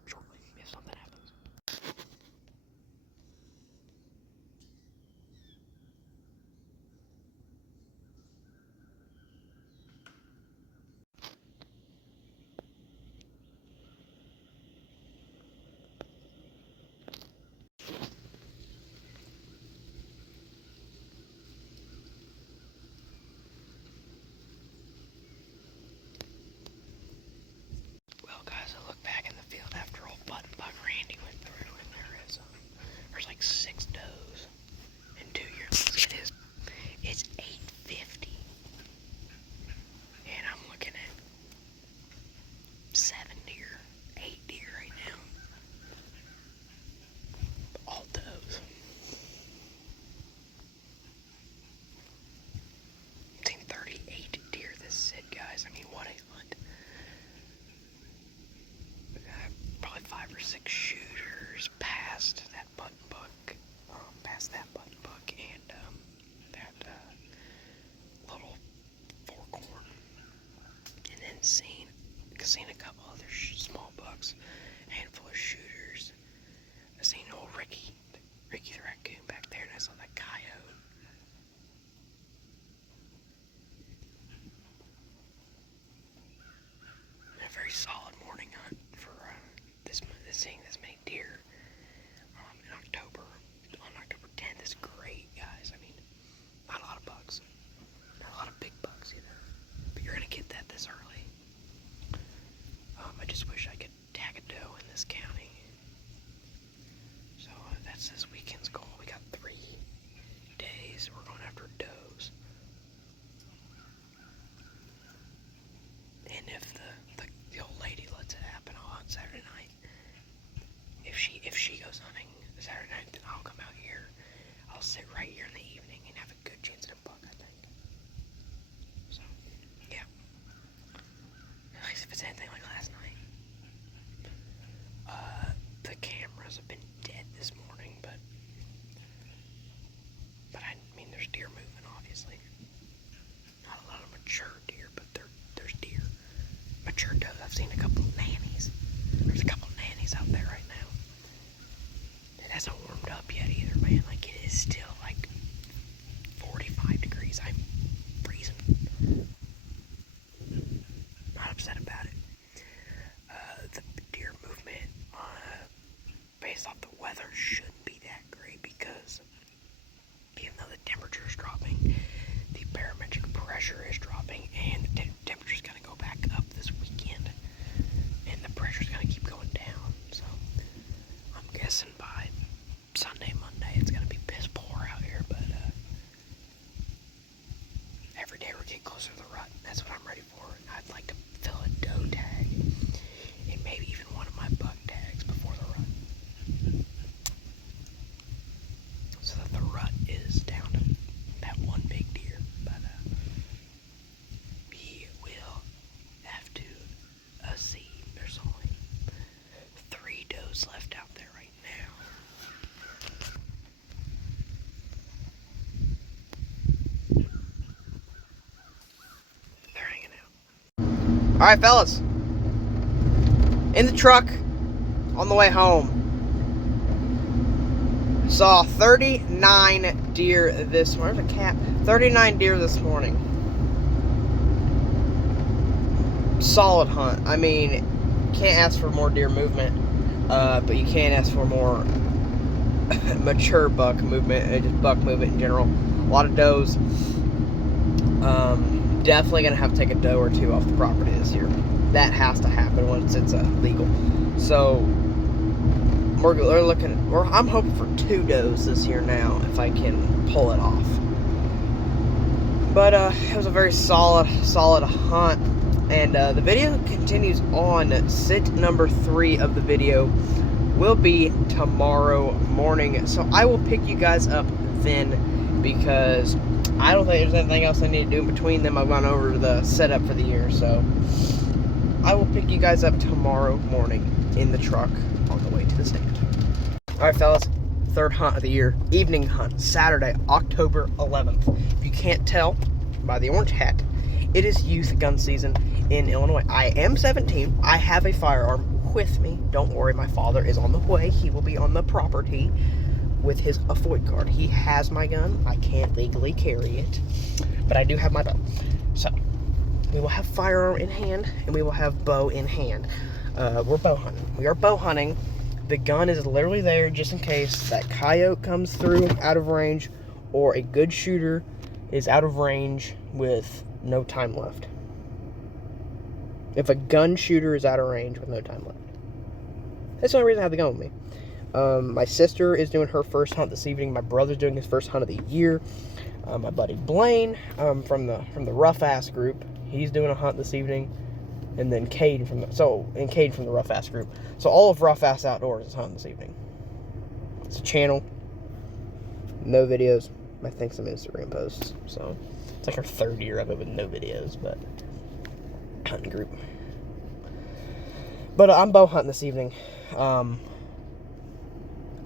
shortly if something happens. there's deer moving, obviously. Not a lot of mature deer, but there's deer. Mature does. I've seen a couple of nannies. There's a couple of nannies out there right now. It hasn't warmed up yet either, man. Like, it is still like 45 degrees. I'm freezing. Not upset about it. The deer movement, based off the weather, shouldn't be that great because even though the temperature is dropping, the barometric pressure is dropping, and the temperature is going to go back up this weekend, and the pressure is going to keep going down. So I'm guessing by Sunday, Monday, it's going to be piss poor out here. But every day we're getting closer to the rut. That's what I'm ready for. I'd like to fill a doe tag, and maybe even one of my buck tags before the rut, so that the rut is down to that one big deer. But we will have to see. There's only 3 does left out there right now. They're hanging out. All right, fellas. In the truck on the way home. Saw 39 deer this morning. There's a cat. 39 deer this morning. Solid hunt. I mean, can't ask for more deer movement, but you can't ask for more mature buck movement, just buck movement in general. A lot of does. Definitely gonna have to take a doe or two off the property this year. That has to happen once it's legal. So we're looking. I'm hoping for 2 does this year now, if I can pull it off. But it was a very solid hunt, and the video continues on. Sit number 3 of the video will be tomorrow morning, so I will pick you guys up then, because I don't think there's anything else I need to do in between them. I've gone over the setup for the year, so I will pick you guys up tomorrow morning in the truck on the way to the stand. Alright, fellas, 3rd hunt of the year, evening hunt, Saturday, October 11th. If you can't tell by the orange hat, it is youth gun season in Illinois. I am 17. I have a firearm with me. Don't worry, my father is on the way. He will be on the property with his FOID card. He has my gun. I can't legally carry it, but I do have my bow. So we will have firearm in hand, and we will have bow in hand. We're bow hunting. We are bow hunting. The gun is literally there just in case that coyote comes through out of range, or a good shooter is out of range with no time left. If a gun shooter is out of range with no time left. That's the only reason I have the gun with me. My sister is doing her first hunt this evening. My brother's doing his first hunt of the year. My buddy Blaine from the Rough Ass group, he's doing a hunt this evening. And then Cade from the Rough Ass group. So all of Rough Ass Outdoors is hunting this evening. It's a channel, no videos. I think some Instagram posts. So it's like our 3rd year of it with no videos, but hunting group. But I'm bow hunting this evening. Going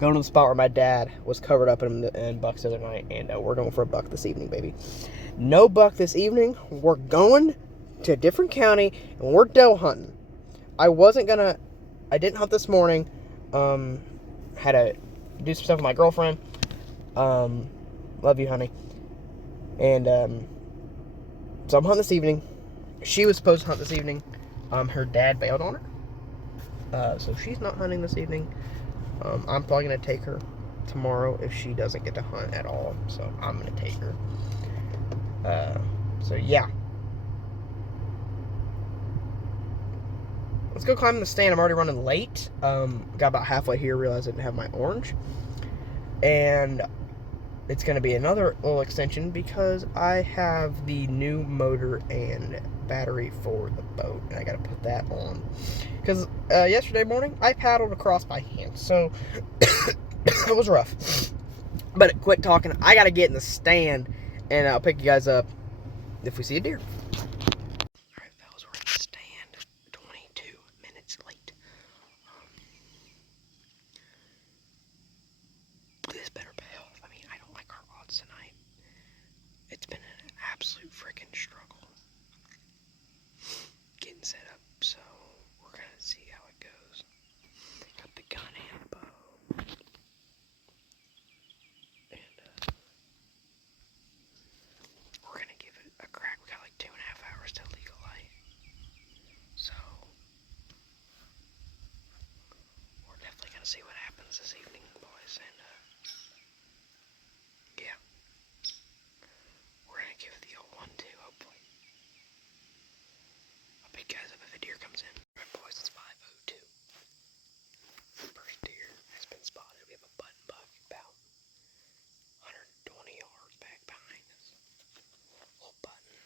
to the spot where my dad was covered up in bucks the other night, and we're going for a buck this evening, baby. No buck this evening. We're going to a different county, and we're doe hunting. I didn't hunt this morning. Had to do some stuff with my girlfriend. Love you, honey. And so I'm hunting this evening. She was supposed to hunt this evening. Her dad bailed on her, so she's not hunting this evening. I'm probably gonna take her tomorrow if she doesn't get to hunt at all. So I'm gonna take her. So yeah. Let's go climb the stand. I'm already running late. Got about halfway here, realized I didn't have my orange. And it's going to be another little extension because I have the new motor and battery for the boat. And I got to put that on. Because yesterday morning, I paddled across by hand. So it was rough. But quit talking. I got to get in the stand. And I'll pick you guys up if we see a deer. This better pay off. I mean, I don't like our odds tonight. It's been an absolute freaking struggle getting set up, so we're gonna see how it goes. Got the gun and bow. And we're gonna give it a crack. We got like 2.5 hours till legal light. So we're definitely gonna see what happens this evening, boys, and yeah. We're gonna give it the old 1-2, hopefully. I'll pick you guys up if a deer comes in. Alright, boys, it's 5:02. First deer has been spotted. We have a button buck about 120 yards back behind us. Little button.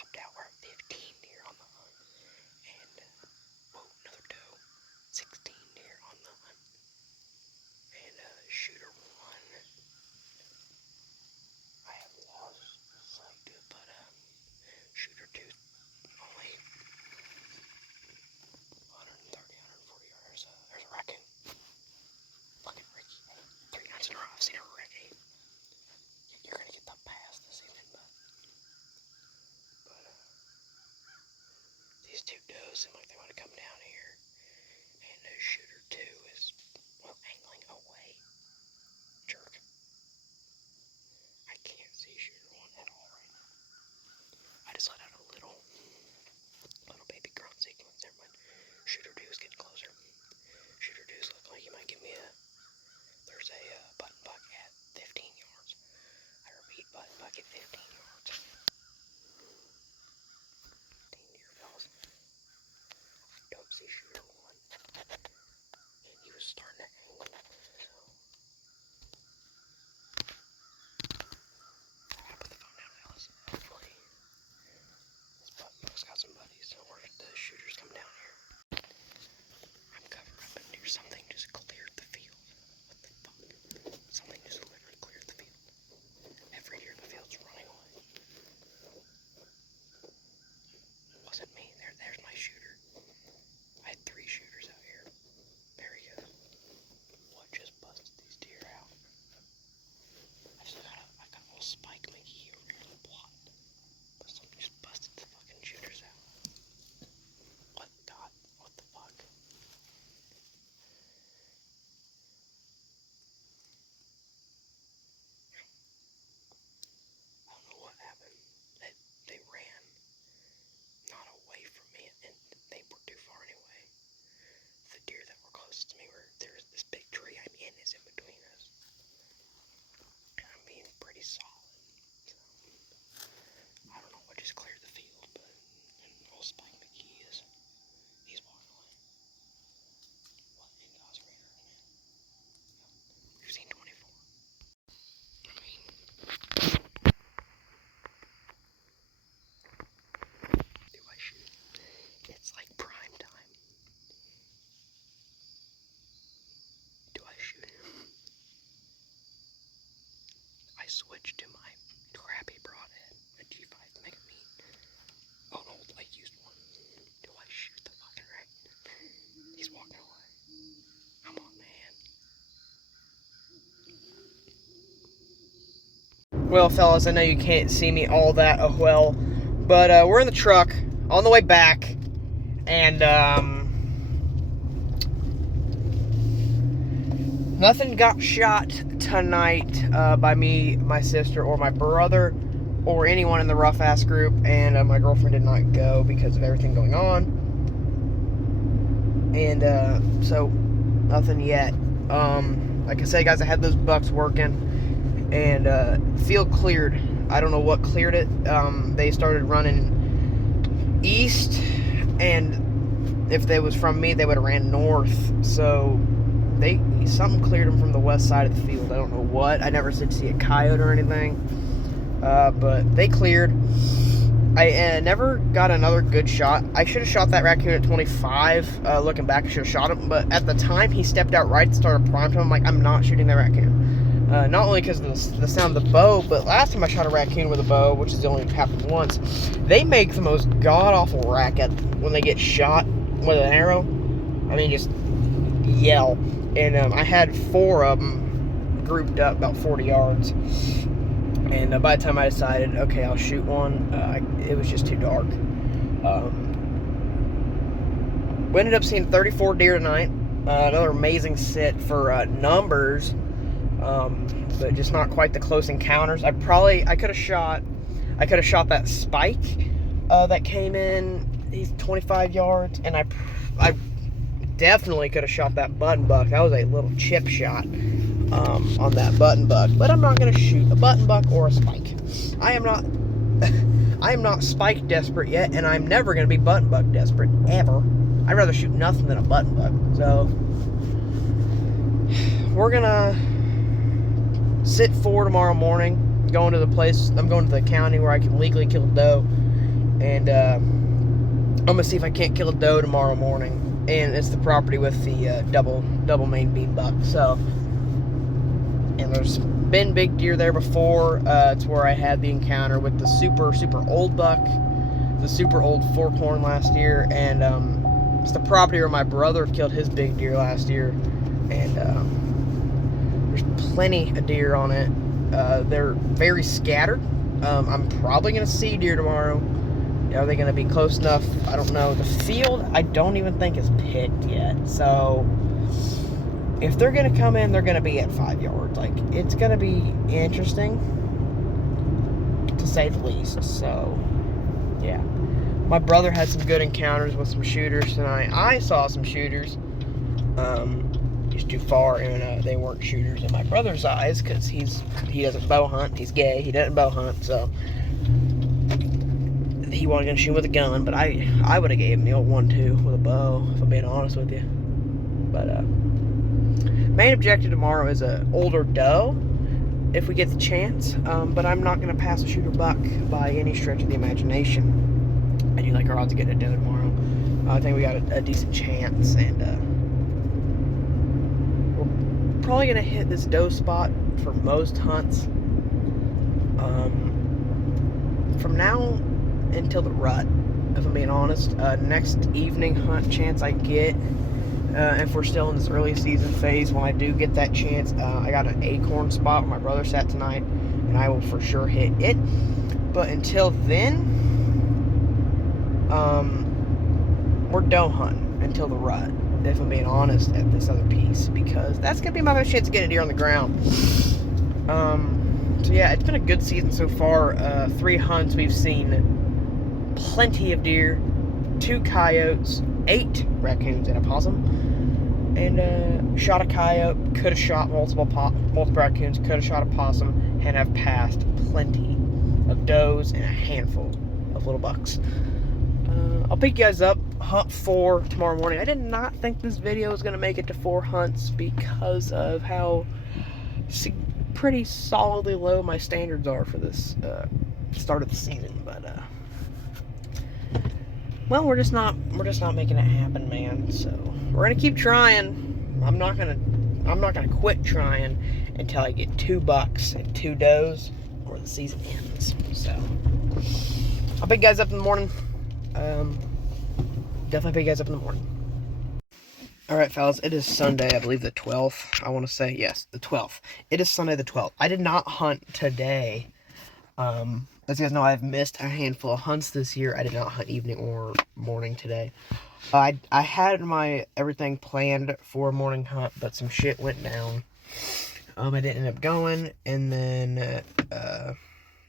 popped out. We're at 15 deer on the hunt. And, whoa, another doe. 16 deer on the hunt. And, shooter 1. I have lost sight, but, shooter 2 only 130, 140 yards. There's a raccoon. Fucking Ricky. 3 nights in a row I've seen a Ricky. You're gonna get the pass this evening, but these 2 does seem like they want to come down here, and shooter 2 is, well, angling away. Jerk. I can't see shooter 1 at all right now. I just let out a little baby grunt sequence. Never mind. Shooter 2 is getting closer. Shooter 2 is looking like he might give me there's a button buck at 15 yards. I repeat, button buck at 15 yards. 15 deer, fellas. I don't see shooter 1. And he was starting to angle, so I gotta put the phone down, fellas. Hopefully this button buck's got some buddies, or the shooters come down here. I'm covered up, and there's something just cleared the field. What the fuck? Something just literally cleared the field. Every deer in the field's running away. It wasn't me. There's my shooter. I had 3 shooters out here. There he goes. What just busted these deer out? I got a little Spike McGee over here in the plot. But something just busted the fucking shooters out. What God? What the fuck? I don't know what happened. They ran not away from me, and they were too far anyway. The deer that were closest to me there's this big tree I'm in is in between us. And I'm being pretty solid. So, I don't know what just cleared the field, but old Spike McGee he's walking away. What in God's radar, man? You've seen 24. I mean, do I shoot? It's like prime time. Do I shoot him? I switched to my crappy broadhead, a G5 Mega Meat. Oh no, I used one. Do I shoot the fucking raccoon? He's walking away. Come on, man. Well, fellas, I know you can't see me all that well, but we're in the truck on the way back, and nothing got shot tonight by me, my sister, or my brother, or anyone in the rough ass group, and my girlfriend did not go because of everything going on, and so nothing yet. Like I said, guys, I had those bucks working, and field cleared. I don't know what cleared it. They started running east, and if they was from me, they would have ran north. So something cleared them from the west side of the field. I don't know what. I never did see a coyote or anything, but they cleared. I never got another good shot. I should have shot that raccoon at 25. Looking back, I should have shot him, but at the time he stepped out right and started prime time. I'm like, I'm not shooting that raccoon. Not only because of the sound of the bow, but last time I shot a raccoon with a bow, which has only happened once, they make the most god-awful racket when they get shot with an arrow. I mean, just yell. And I had 4 of them grouped up about 40 yards. And by the time I decided, okay, I'll shoot one, it was just too dark. We ended up seeing 34 deer tonight. Another amazing sit for numbers. But just not quite the close encounters. I could have shot that Spike that came in. He's 25 yards, and I definitely could have shot that button buck. That was a little chip shot on that button buck. But I'm not gonna shoot a button buck or a Spike. I am not Spike desperate yet, and I'm never gonna be button buck desperate ever. I'd rather shoot nothing than a button buck. So we're gonna sit for tomorrow morning. I'm going to the county where I can legally kill doe, and I'm gonna see if I can't kill a doe tomorrow morning. And it's the property with the double main beam buck. So, and there's been big deer there before. It's where I had the encounter with the super old buck, the super old forkhorn last year, and it's the property where my brother killed his big deer last year, and there's plenty of deer on it. They're very scattered. I'm probably gonna see deer tomorrow. Are they gonna be close enough? I don't know. The field, I don't even think is picked yet. So if they're gonna come in, they're gonna be at 5 yards. Like, it's gonna be interesting, to say the least. So yeah, my brother had some good encounters with some shooters tonight. I saw some shooters. He's too far, and they weren't shooters in my brother's eyes, because he doesn't bow hunt. He's gay. He doesn't bow hunt, so he wasn't gonna shoot with a gun. But I would have gave him the old 1-2 with a bow, if I'm being honest with you. But main objective tomorrow is a older doe, if we get the chance. But I'm not gonna pass a shooter buck by any stretch of the imagination. I do like our odds of getting a doe tomorrow. I think we got a decent chance, and we're probably gonna hit this doe spot for most hunts. From now until the rut, if I'm being honest. Next evening hunt chance I get, if we're still in this early season phase, when I do get that chance, I got an acorn spot where my brother sat tonight, and I will for sure hit it. But until then, we're doe hunting until the rut, if I'm being honest, at this other piece, because that's gonna be my best chance to get a deer on the ground. So yeah, it's been a good season so far. 3 hunts, we've seen plenty of deer, 2 coyotes, 8 raccoons, and a possum. And shot a coyote, could have shot multiple raccoons, could have shot a possum, and have passed plenty of does and a handful of little bucks. I'll pick you guys up, hunt 4 tomorrow morning. I did not think this video was going to make it to 4 hunts because of how pretty solidly low my standards are for this start of the season. But well, we're just not making it happen, man. So we're gonna keep trying. I'm not gonna quit trying until I get 2 bucks and 2 does, or the season ends. So I'll pick you guys up in the morning. Definitely pick you guys up in the morning. Alright, fellas, it is Sunday, I believe the 12th. I want to say, yes, the 12th. It is Sunday the 12th. I did not hunt today. As you guys know, I've missed a handful of hunts this year. I did not hunt evening or morning today. I had my everything planned for a morning hunt, but some shit went down. I didn't end up going, and then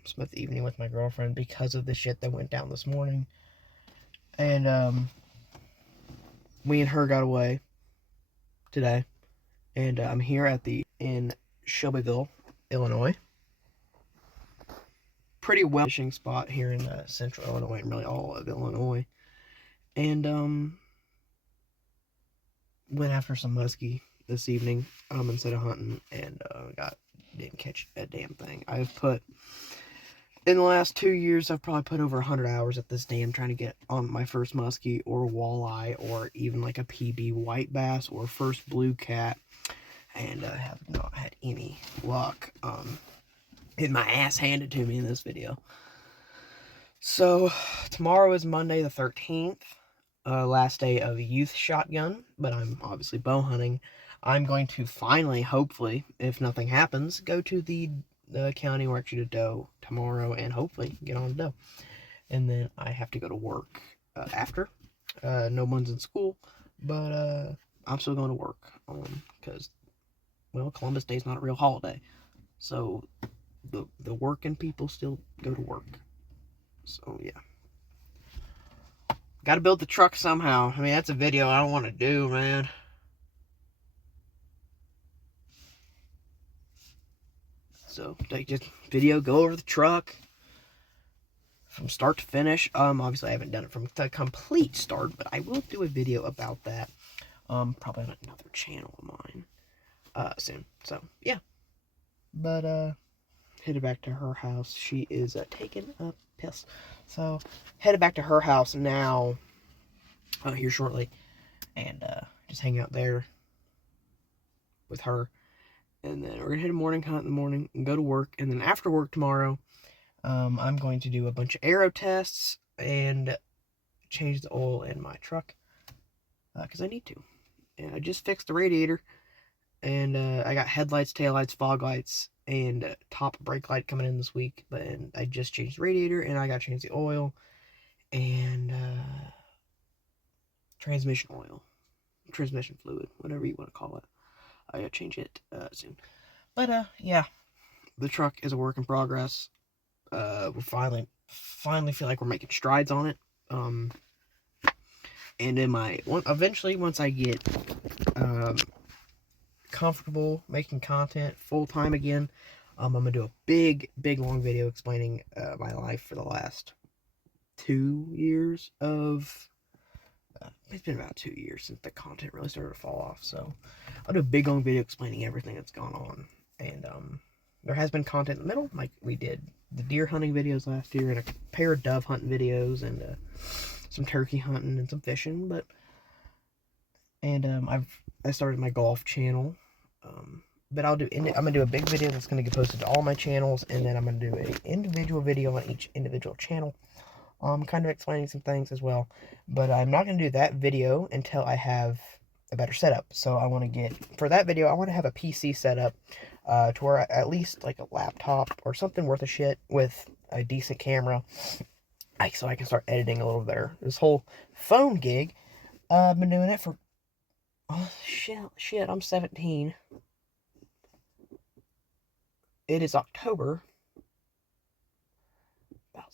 spent the evening with my girlfriend because of the shit that went down this morning. And we and her got away today, and I'm here in Shelbyville, Illinois. Pretty well fishing spot here in central Illinois, and really all of Illinois. And went after some muskie this evening instead of hunting, and didn't catch a damn thing. In the last 2 years, I've probably put over 100 hours at this dam trying to get on my first muskie or walleye, or even like a PB white bass or first blue cat, and have not had any luck. Had my ass handed to me in this video. So tomorrow is Monday the 13th, last day of youth shotgun, but I'm obviously bow hunting. I'm going to finally, hopefully, if nothing happens, go to the county where I shoot a doe tomorrow, and hopefully get on a doe. And then I have to go to work after. No one's in school, but I'm still going to work because, well, Columbus Day is not a real holiday, so the working people still go to work. So yeah, got to build the truck somehow. I mean, that's a video I don't want to do, man. So take just video, go over the truck from start to finish. Obviously I haven't done it from the complete start, but I will do a video about that. Probably on another channel of mine soon. So yeah, but headed back to her house. She is taking a pissed. So, headed back to her house now, here shortly, and just hang out there with her. And then we're gonna hit a morning hunt in the morning and go to work. And then after work tomorrow, I'm going to do a bunch of aero tests and change the oil in my truck because I need to. And I just fixed the radiator, and I got headlights, taillights, fog lights, and top brake light coming in this week. But I just changed the radiator, and I got to change the oil and transmission oil, transmission fluid, whatever you want to call it. I gotta change it soon. But yeah, the truck is a work in progress. We finally feel like we're making strides on it. And eventually, once I get comfortable making content full time again, I'm gonna do a big long video explaining my life for the last 2 years of. It's been about 2 years since the content really started to fall off, so I'll do a big long video explaining everything that's gone on. And there has been content in the middle, like we did the deer hunting videos last year, and a pair of dove hunting videos, and some turkey hunting and some fishing. I started my golf channel, but I'm gonna do a big video that's gonna get posted to all my channels, and then I'm gonna do an individual video on each individual channel. Kind of explaining some things as well, but I'm not going to do that video until I have a better setup. So for that video, I want to have a PC setup to where at least like a laptop or something worth a shit with a decent camera, so I can start editing a little better. This whole phone gig, I've been doing it for, shit, I'm 17. It is October, about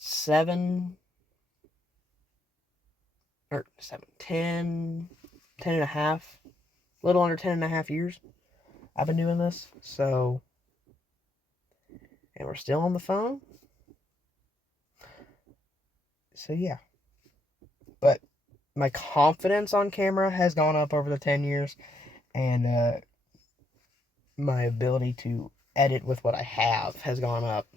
10 and a half, a little under 10 and a half years I've been doing this. So, and we're still on the phone. So yeah, but my confidence on camera has gone up over the 10 years, and my ability to edit with what I have has gone up.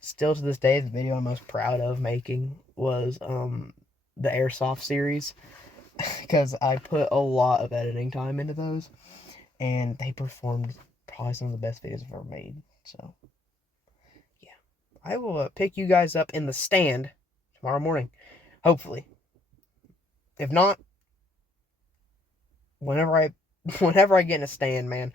Still to this day, the video I'm most proud of making was the Airsoft series, because I put a lot of editing time into those, and they performed probably some of the best videos I've ever made. So, yeah. I will pick you guys up in the stand tomorrow morning, hopefully. If not, whenever I get in a stand, man,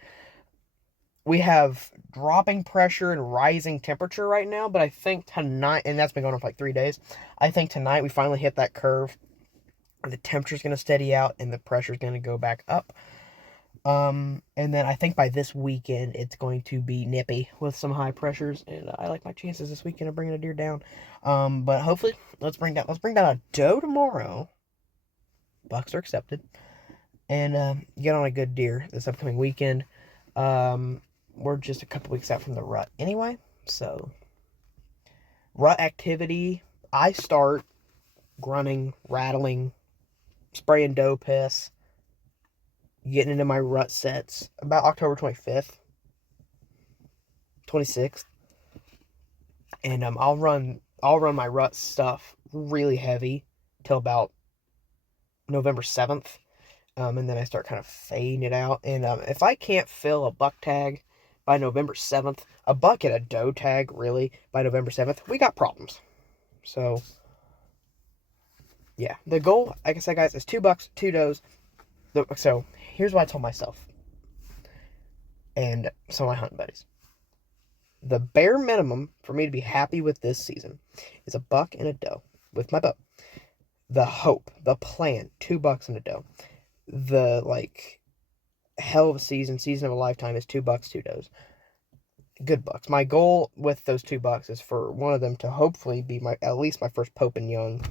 we have dropping pressure and rising temperature right now, but I think tonight, and that's been going on for like 3 days, I think tonight we finally hit that curve. The temperature's going to steady out and the pressure's going to go back up. And then I think by this weekend it's going to be nippy with some high pressures, and I like my chances this weekend of bringing a deer down. But hopefully let's bring down a doe tomorrow. Bucks are accepted, and get on a good deer this upcoming weekend. We're just a couple weeks out from the rut anyway, so rut activity, I start grunting, rattling, spraying doe piss, getting into my rut sets about October 25th, 26th, and I'll run my rut stuff really heavy till about November 7th, and then I start kind of fading it out. And if I can't fill a buck tag by November 7th, a buck and a doe tag really by November 7th, we got problems. So yeah, the goal, like I said, guys, is 2 bucks, 2 does. So here's what I told myself and some of my hunting buddies. The bare minimum for me to be happy with this season is a buck and a doe with my bow. The hope, the plan, 2 bucks and a doe. The hell of a season of a lifetime is 2 bucks, 2 does. Good bucks. My goal with those 2 bucks is for one of them to hopefully be at least my first Pope and Young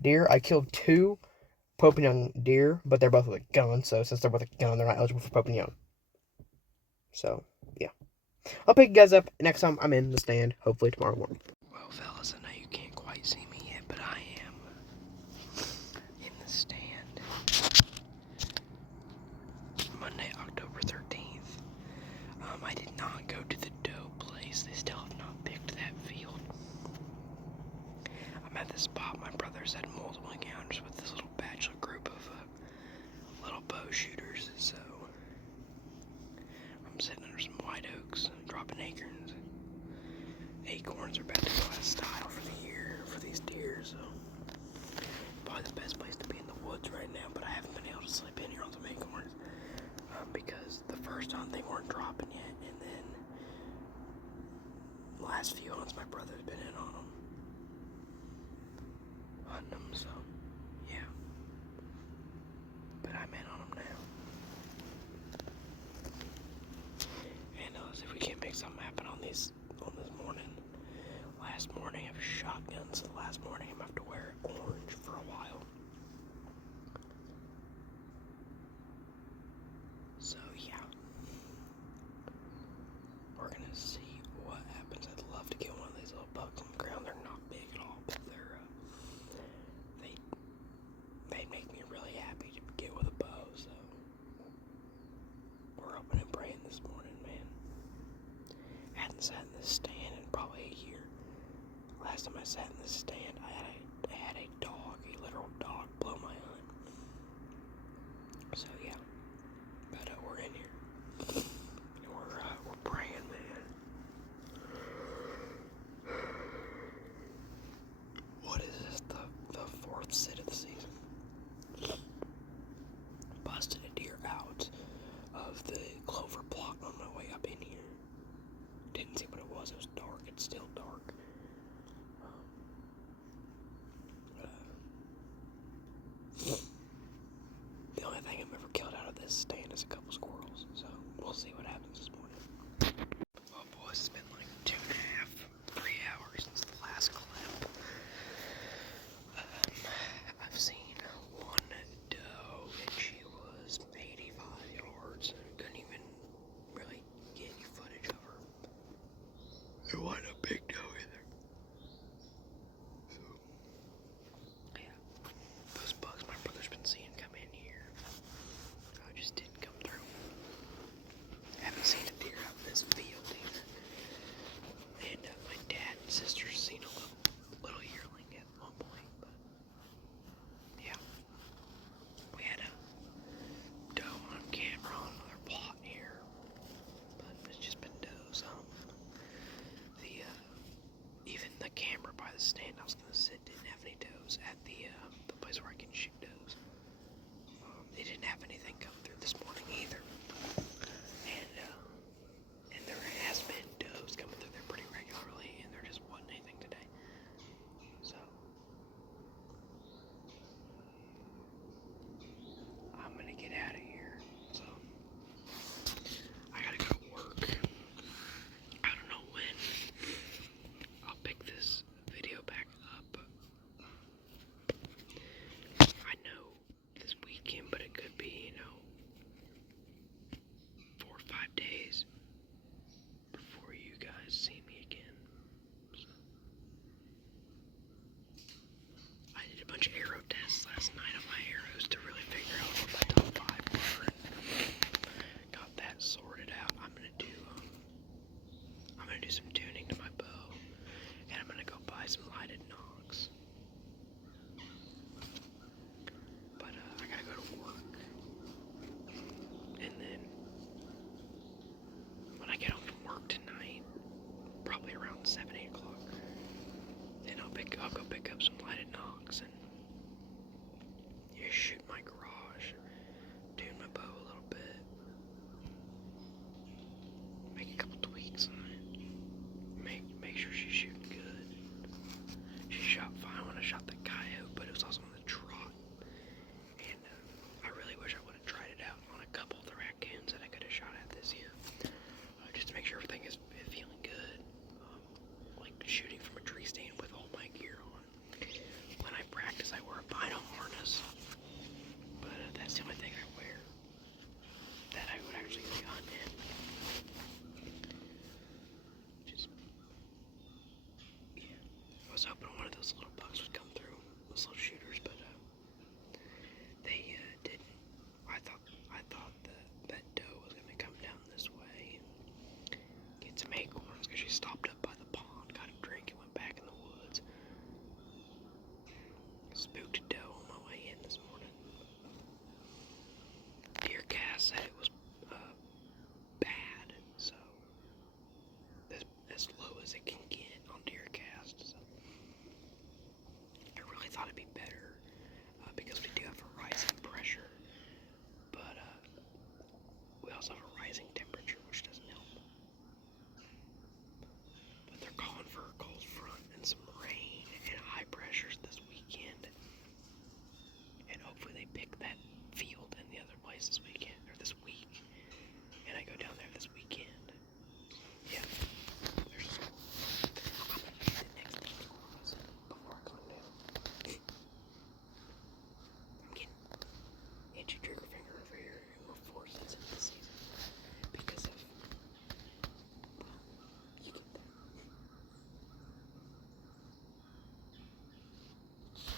deer. I killed 2 Pope and Young deer, but they're both with a gun, so since they're with a gun, they're not eligible for Pope and Young. So, yeah. I'll pick you guys up next time I'm in the stand, hopefully tomorrow morning. Well, fellas, I know you can't quite see me yet, but I am in the stand. Monday, October 13th. I did not go to the doe place. They still have not picked that field. brother's had multiple encounters with this little bachelor group of little bow shooters. So I'm sitting under some white oaks, dropping acorns. Acorns are about to go out of style for the year for these deer, so probably the best place to be in the woods right now. But I haven't been able to sleep in here on some acorns because the first hunt they weren't dropping yet, and then the last few hunts my brother's been in on them, hunting them. So yeah, but I'm in on them now. And let's see if we can't make something happen on this morning. Last morning I have a shotgun, so the last morning I'm gonna have to wear orange for a while. So yeah, we're gonna see what happens. I'd love to get one of these little bucks on the ground. They're not big at all, but they make me really happy to get with a bow. So we're hoping and praying this morning, man. Hadn't sat in this stand in probably a year. Last time I sat in this stand, I had a dog, a literal dog, blow my hunt. So yeah, but we're in here, and we're praying, man. What is this? The fourth sit of the season. Busted a deer out of the clover plot on my way up in here. Didn't see what it was. It was dark. It's still dark. The only thing I've ever killed out of this stand is a couple squirrels. So we'll see what happens this morning. Well, boys, it's been like 2.5, 3 hours since the last clip. I've seen one doe, and she was 85 yards. Couldn't even really get any footage of her. It wasn't a big doe either. So, yeah. Those bugs my brother's been seeing come in here just didn't come through. Haven't seen a deer out in this field either. And my dad and sister's seen a little yearling at one point, but yeah. We had a doe on camera on another plot here, but it's just been does. Even the camera by the stand I was gonna sit didn't have any does at the place where I can shoot does. They didn't have anything come through this morning either, and there has been does coming through there pretty regularly, and there just wasn't anything today. So I'm gonna get out of here. So I gotta go to work. I don't know when I'll pick this video back up. I know this weekend, but it could be, 4 or 5 days before you guys see me again. So, I did a bunch of arrow tests last night on my arrows to really figure out what my top 5 were, and got that sorted out. I'm gonna do some tuning to my bow, and I'm gonna go buy some lighted nocks. But I gotta go to work, and then when I get home from work tonight, probably around 7, 8 o'clock, then I'll go pick up some lighted nocks and shoot my garage, tune my bow a little bit, make a couple tweaks on it, make sure she's shooting good. She shot fine when I shot the coyote, but it was also on the trot, and I really wish I would have tried it out on a couple of the raccoons that I could have shot at this year, just to make sure everything is feeling good. Like shooting from a tree stand with all my gear on. When I practice, I wear a bino harness, but that's the only thing I wear that I would actually hunt in. Just, yeah. I was hoping one of those little bucks would come through, those little shooters, but they didn't. I thought that doe was gonna come down this way and get some acorns, because she stopped up by the pond, got a drink, and went back in the woods.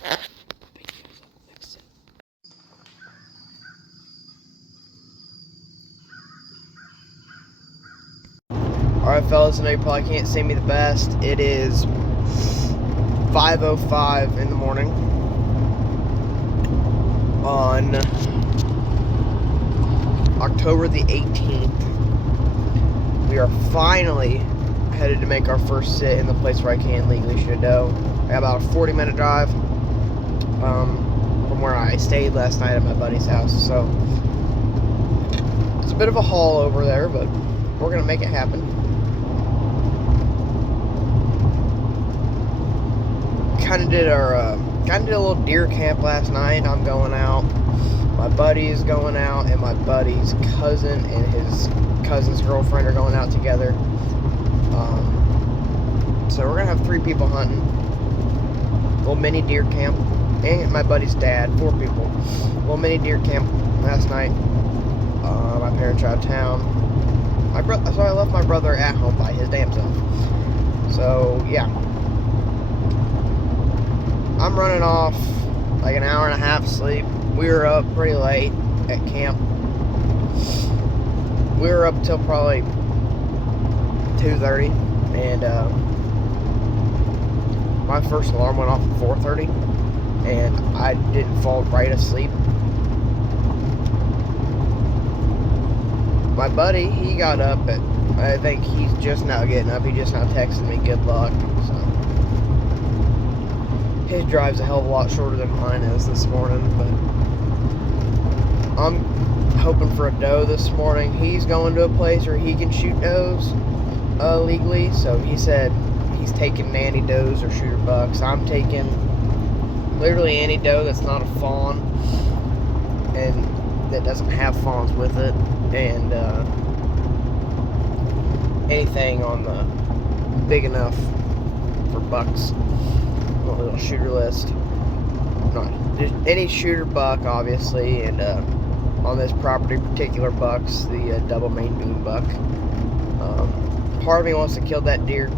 Big heels up, mix it. Alright, fellas, I know you probably can't see me the best. It is 5:05 in the morning on October the 18th. We are finally headed to make our first sit in the place where I can legally shoot a doe. I got about a 40-minute drive from where I stayed last night at my buddy's house, so it's a bit of a haul over there, but we're gonna make it happen. Kind of did a little deer camp last night. I'm going out. My buddy is going out, and my buddy's cousin and his cousin's girlfriend are going out together. So we're gonna have 3 people hunting. Little mini deer camp, and my buddy's dad, 4 people. Little mini deer camp last night. My parents are out of town. So I left my brother at home by his damn self. So yeah, I'm running off like an hour and a half sleep. We were up pretty late at camp. We were up till probably 2:30, and my first alarm went off at 4:30, and I didn't fall right asleep. My buddy, he got up at, I think he's just now getting up. He just now texted me good luck. So his drive's a hell of a lot shorter than mine is this morning, but I'm hoping for a doe this morning. He's going to a place where he can shoot does legally, so he said he's taking nanny does or shooter bucks. I'm taking literally any doe that's not a fawn and that doesn't have fawns with it, and anything on the big enough for bucks on the little shooter list. Not just any shooter buck, obviously, and on this property, particular bucks, the double main beam buck. Part of me wants to kill that deer.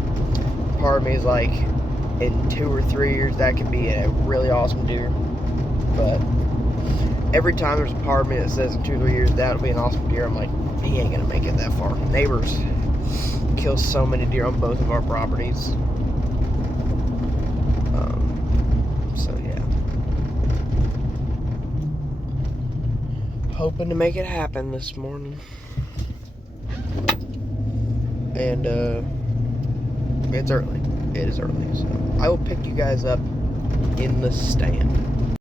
Part of me is like, in 2 or 3 years, that could be a really awesome deer. But every time there's a part of me that says in 2 or 3 years that'll be an awesome deer, I'm like, he ain't gonna make it that far. Neighbors kill so many deer on both of our properties. So yeah, hoping to make it happen this morning. And it's early. It is early, so I will pick you guys up in the stand.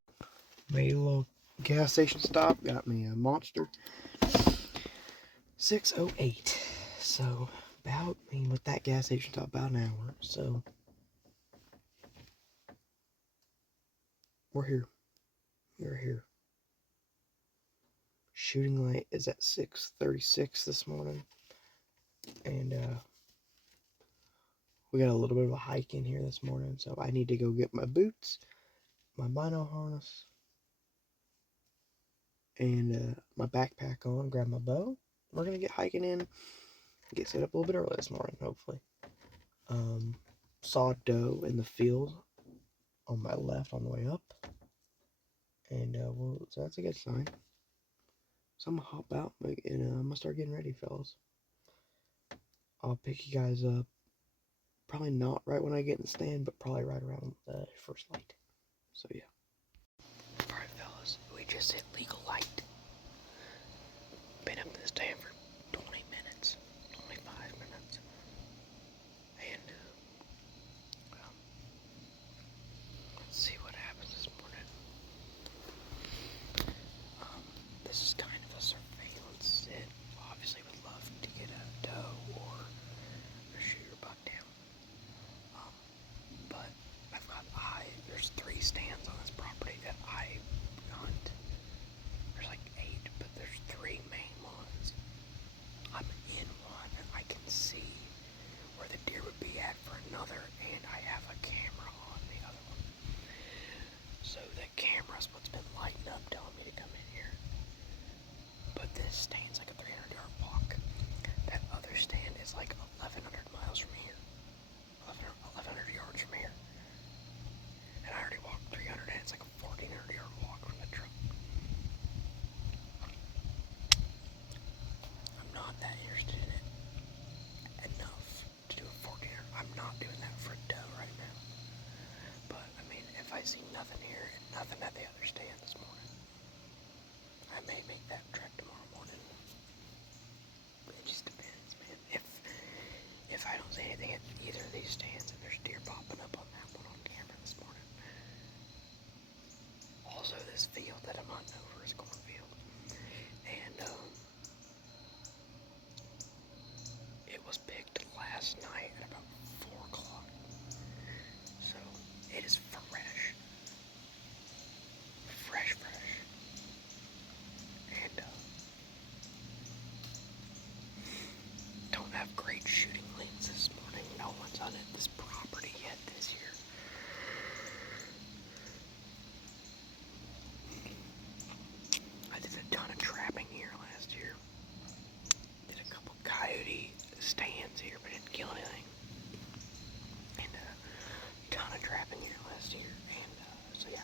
Made a little gas station stop. Got me a Monster 608. So about, I mean, with that gas station stop, about an hour. So we're here. We're here. Shooting light is at 6:36 this morning, and we got a little bit of a hike in here this morning, so I need to go get my boots, my bino harness, and my backpack on, grab my bow. We're gonna get hiking in, get set up a little bit early this morning, hopefully. Saw a doe in the field on my left on the way up, and so that's a good sign. So I'm gonna hop out and I'm gonna start getting ready, fellas. I'll pick you guys up. Probably not right when I get in the stand, but probably right around the first light. So yeah. Alright, fellas, we just hit legal light. Been up in the stand for 20 minutes, 25 minutes. And, well, let's see what happens this morning. This is kind of a surveillance sit. Obviously would love to get a doe or a shooter buck down. But there's 3 stands on this property that I hunt. There's like 8, but there's 3 main ones. I'm in one, and I can see where the deer would be at for another, and I have a camera on the other one. So that camera's what's been lighting up, telling me to come in here. But this stand's like a 300-yard walk. That other stand is like 1,100 miles from here. 1,100 yards from here. And I already walked 300 in Nothing at the other stand this morning. I may make that trek tomorrow morning. It just depends, man. If I don't see anything at either of these stands, and there's deer popping up on that one on camera this morning. Also, this field that I'm hunting over is cornfield, and it was picked last night at about 4 o'clock. So it is fresh. Fresh. And don't have great shooting lanes this morning. No one's on this property yet this year. I did a ton of trapping here last year. Did a couple coyote stands here, but didn't kill anything. And a ton of trapping here last year. And so yeah.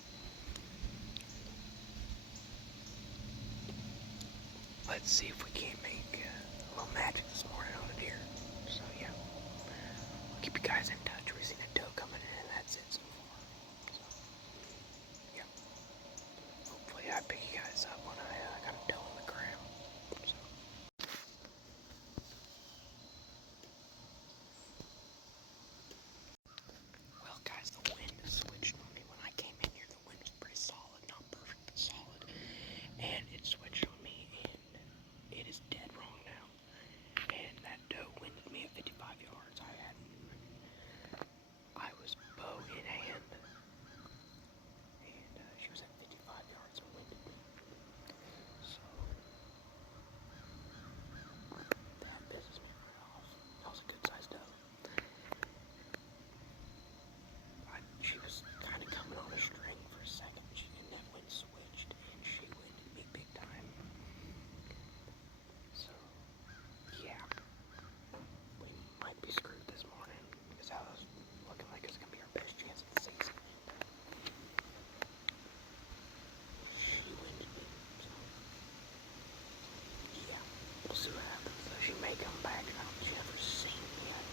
Let's see if we can't make a little magic this morning on a deer. So yeah, I'll keep you guys in touch. We've seen a doe coming in, and that's it so far. So yeah, hopefully I pick you guys up when I got a doe on the ground. So. Well, guys, the wind switched on me when I came in here. The wind was pretty solid, not perfect, but solid, and it switched on me, and it is dead wrong now. And that doe winded me at 55 yards. I was bow in hand, and she was at 55 yards and winded me. So that pisses me right off. That was a good sized doe. She was kind of coming on a string for a second, and that wind switched, and she winded me big time. So yeah, we might be screwed this morning, because that was looking like it's gonna be our best chance of the season. She winded me, so yeah, we'll see what happens. She may come back. I don't think she ever seen me yet.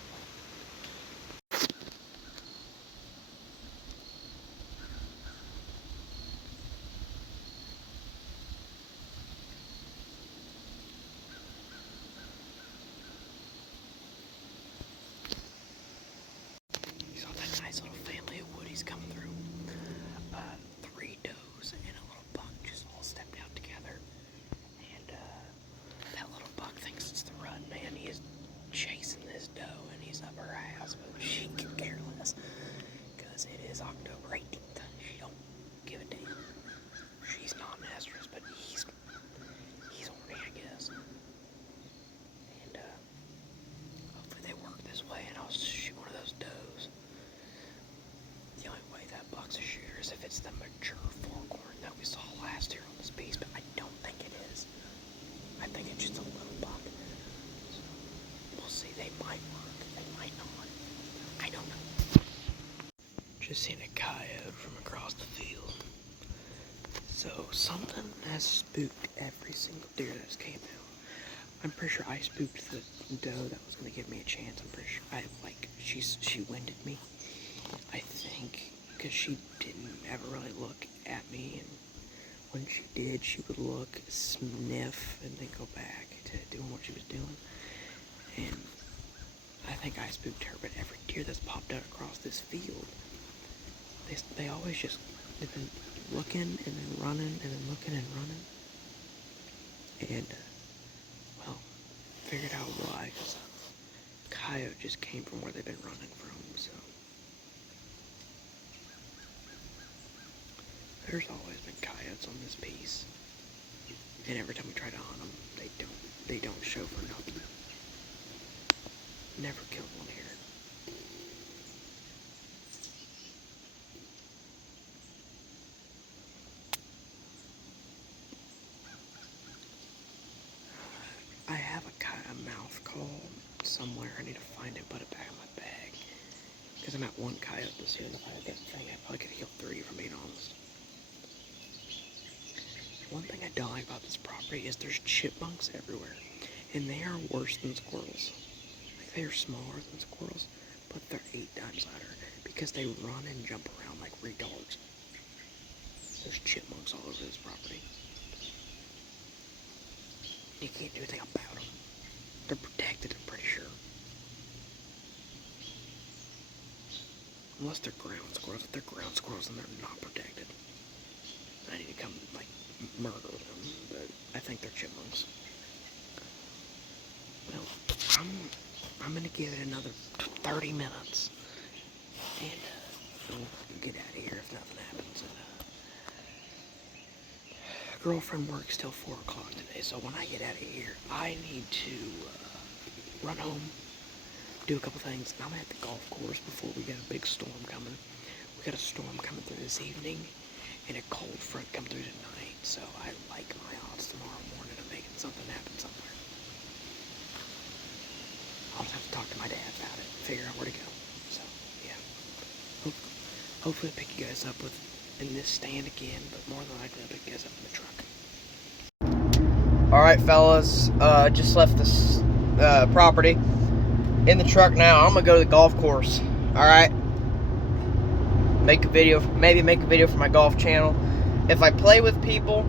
You saw that nice little family of woodies come through. 3 does and a little buck just all stepped out together. And that little buck thinks it's the rut, man. He is chasing this doe, and he's up her ass, but she can care less, because it is October 18th. She don't give a damn. She's not estrus, but he's horny, I guess. And hopefully they work this way, and I'll shoot one of those does. The only way that buck's a shooter is if it's the mature forkhorn that we saw last year on this piece, but I don't think it is. I think it's just a little buck. So we'll see. They might work. They might not. I don't know. Just seen a coyote from across the field. So something has spooked every single deer that's came out. I'm pretty sure I spooked the doe that was gonna give me a chance. I'm pretty sure she winded me. I think because she didn't ever really look at me, and when she did, she would look, sniff, and then go back to doing what she was doing. And I think I spooked her, but every deer that's popped out across this field, they always just, they've been looking and then running and then looking and running. And, well, figured out why, because coyote just came from where they've been running from, so. There's always been coyotes on this piece, and every time we try to hunt them, they don't show for nothing. Never killed one here. I have a mouth call somewhere. I need to find it, put it back in my bag, because I'm at 1 coyote this year, and if I had that thing, I probably could heal 3, if I'm being honest. One thing I don't like about this property is there's chipmunks everywhere, and they are worse than squirrels. Like, they are smaller than squirrels, but they're 8 times louder, because they run and jump around like retards. There's chipmunks all over this property. You can't do anything about them. They're protected, I'm pretty sure. Unless they're ground squirrels. If they're ground squirrels, then they're not protected. I need to come, like, murder them, but I think they're chipmunks. Well, I'm gonna give it another 30 minutes, and we'll get out of here if nothing happens. Girlfriend works till 4 o'clock today, so when I get out of here, I need to run home, do a couple things, and I'm at the golf course before we get a big storm coming. We got a storm coming through this evening, and a cold front coming through tonight, so I like my odds tomorrow morning of making something happen somewhere. I'll just have to talk to my dad about it, figure out where to go. So, yeah. Hopefully I'll pick you guys up in this stand again, but more than likely I'll pick you guys up in the truck. Alright, fellas, just left this property. In the truck now. I'm gonna go to the golf course. Alright? Make a video, maybe make a video for my golf channel. If I play with people,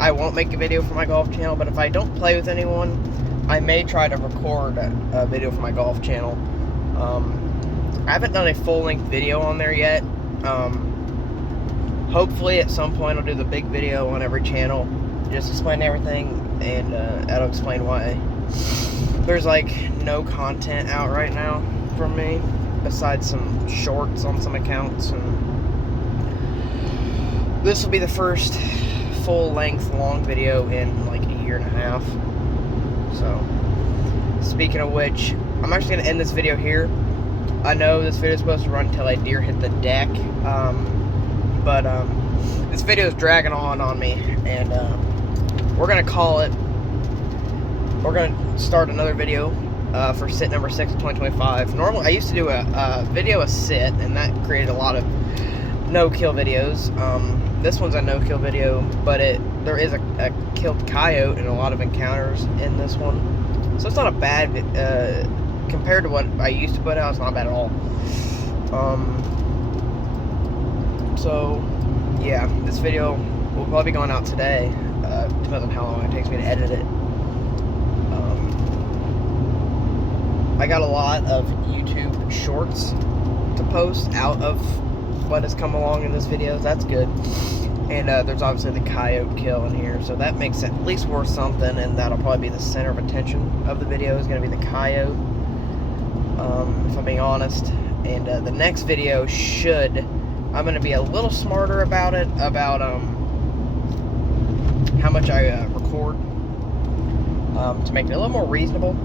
I won't make a video for my golf channel, but if I don't play with anyone, I may try to record a video for my golf channel. I haven't done a full-length video on there yet. Hopefully at some point I'll do the big video on every channel, just explain everything, and that'll explain why there's like no content out right now from me, besides some shorts on some accounts, and this will be the first full-length long video in like a year and a half. So, speaking of which, I'm actually going to end this video here. I know this video is supposed to run until a deer hit the deck, but this video is dragging on me, and we're going to call it. We're going to start another video for sit number 6 of 2025. Normally, I used to do a video a sit, and that created a lot of no-kill videos. This one's a no-kill video, but there is a killed coyote and a lot of encounters in this one. So it's not a bad, compared to what I used to put out, it's not bad at all. So, yeah, this video will probably be going out today. Depends on how long it takes me to edit it. I got a lot of YouTube shorts to post out of what has come along in this video. That's good. And there's obviously the coyote kill in here, so that makes it at least worth something, and that'll probably be the center of attention of the video, is going to be the coyote, if I'm being honest. And the next video I'm going to be a little smarter about it, about how much I record, to make it a little more reasonable,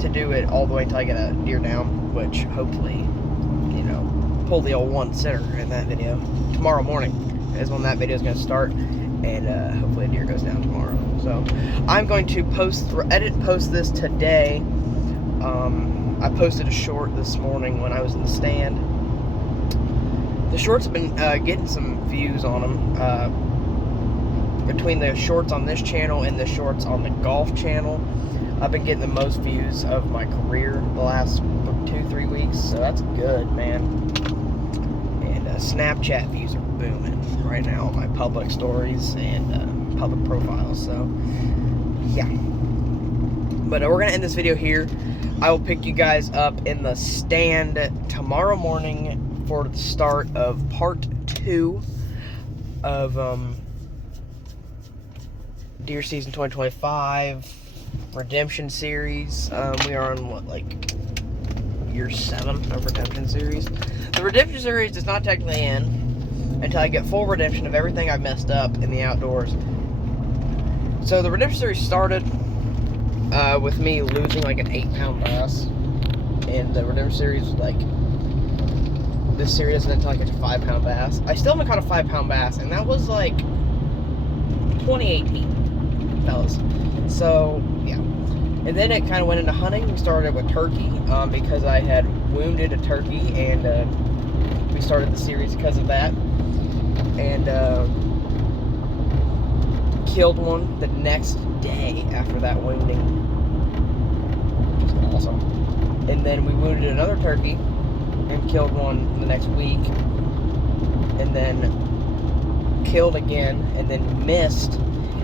to do it all the way until I get a deer down, which hopefully, you know, pull the old one sitter in that video. Tomorrow morning is when that video is going to start, and hopefully a deer goes down tomorrow. So I'm going to edit and post this today. I posted a short this morning when I was in the stand. The shorts have been getting some views on them. Between the shorts on this channel and the shorts on the golf channel, I've been getting the most views of my career the last 2-3 weeks, so that's good, man. And Snapchat views are booming right now on my public stories and public profiles, so yeah. But we're gonna end this video here. I will pick you guys up in the stand tomorrow morning for the start of part 2 of deer season 2025 redemption series. We are on what, like year 7 of redemption series. The redemption series does not technically end until I get full redemption of everything I've messed up in the outdoors. So the redemption series started with me losing like an 8-pound bass, and the redemption series was like, this series doesn't until I catch a 5-pound bass. I still haven't caught a 5-pound bass, and that was like 2018, fellas. So yeah, and then it kind of went into hunting. We started with turkey because I had wounded a turkey, and we started the series because of that, and killed one the next day after that wounding, which was awesome. And then we wounded another turkey and killed one the next week, and then killed again, and then missed,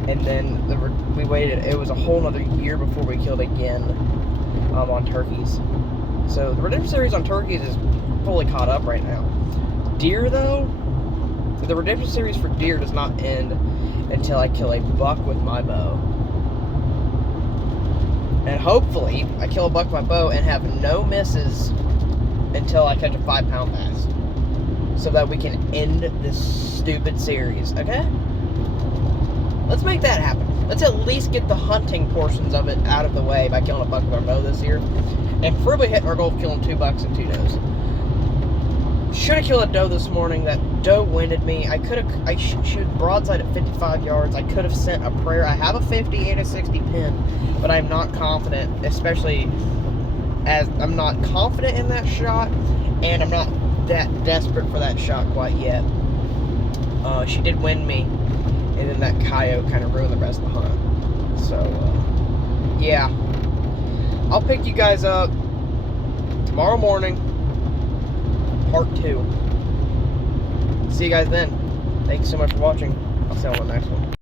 and then we waited. It was a whole nother year before we killed again on turkeys. So the redemption series on turkeys is fully caught up right now. Deer, though, the redemption series for deer does not end until I kill a buck with my bow. And hopefully, I kill a buck with my bow and have no misses until I catch a 5-pound bass. So that we can end this stupid series, okay? Let's make that happen. Let's at least get the hunting portions of it out of the way by killing a buck with our bow this year. And preferably hitting our goal of killing 2 bucks and 2 does. Should have killed a doe this morning. That doe winded me. I shoot broadside at 55 yards. I could have sent a prayer. I have a 50 and a 60 pin, but I'm not confident, especially as I'm not confident in that shot, and I'm not that desperate for that shot quite yet. She did wind me, and then that coyote kind of ruined the rest of the hunt. So, yeah. I'll pick you guys up tomorrow morning, part 2. See you guys then. Thanks so much for watching. I'll see you on the next one.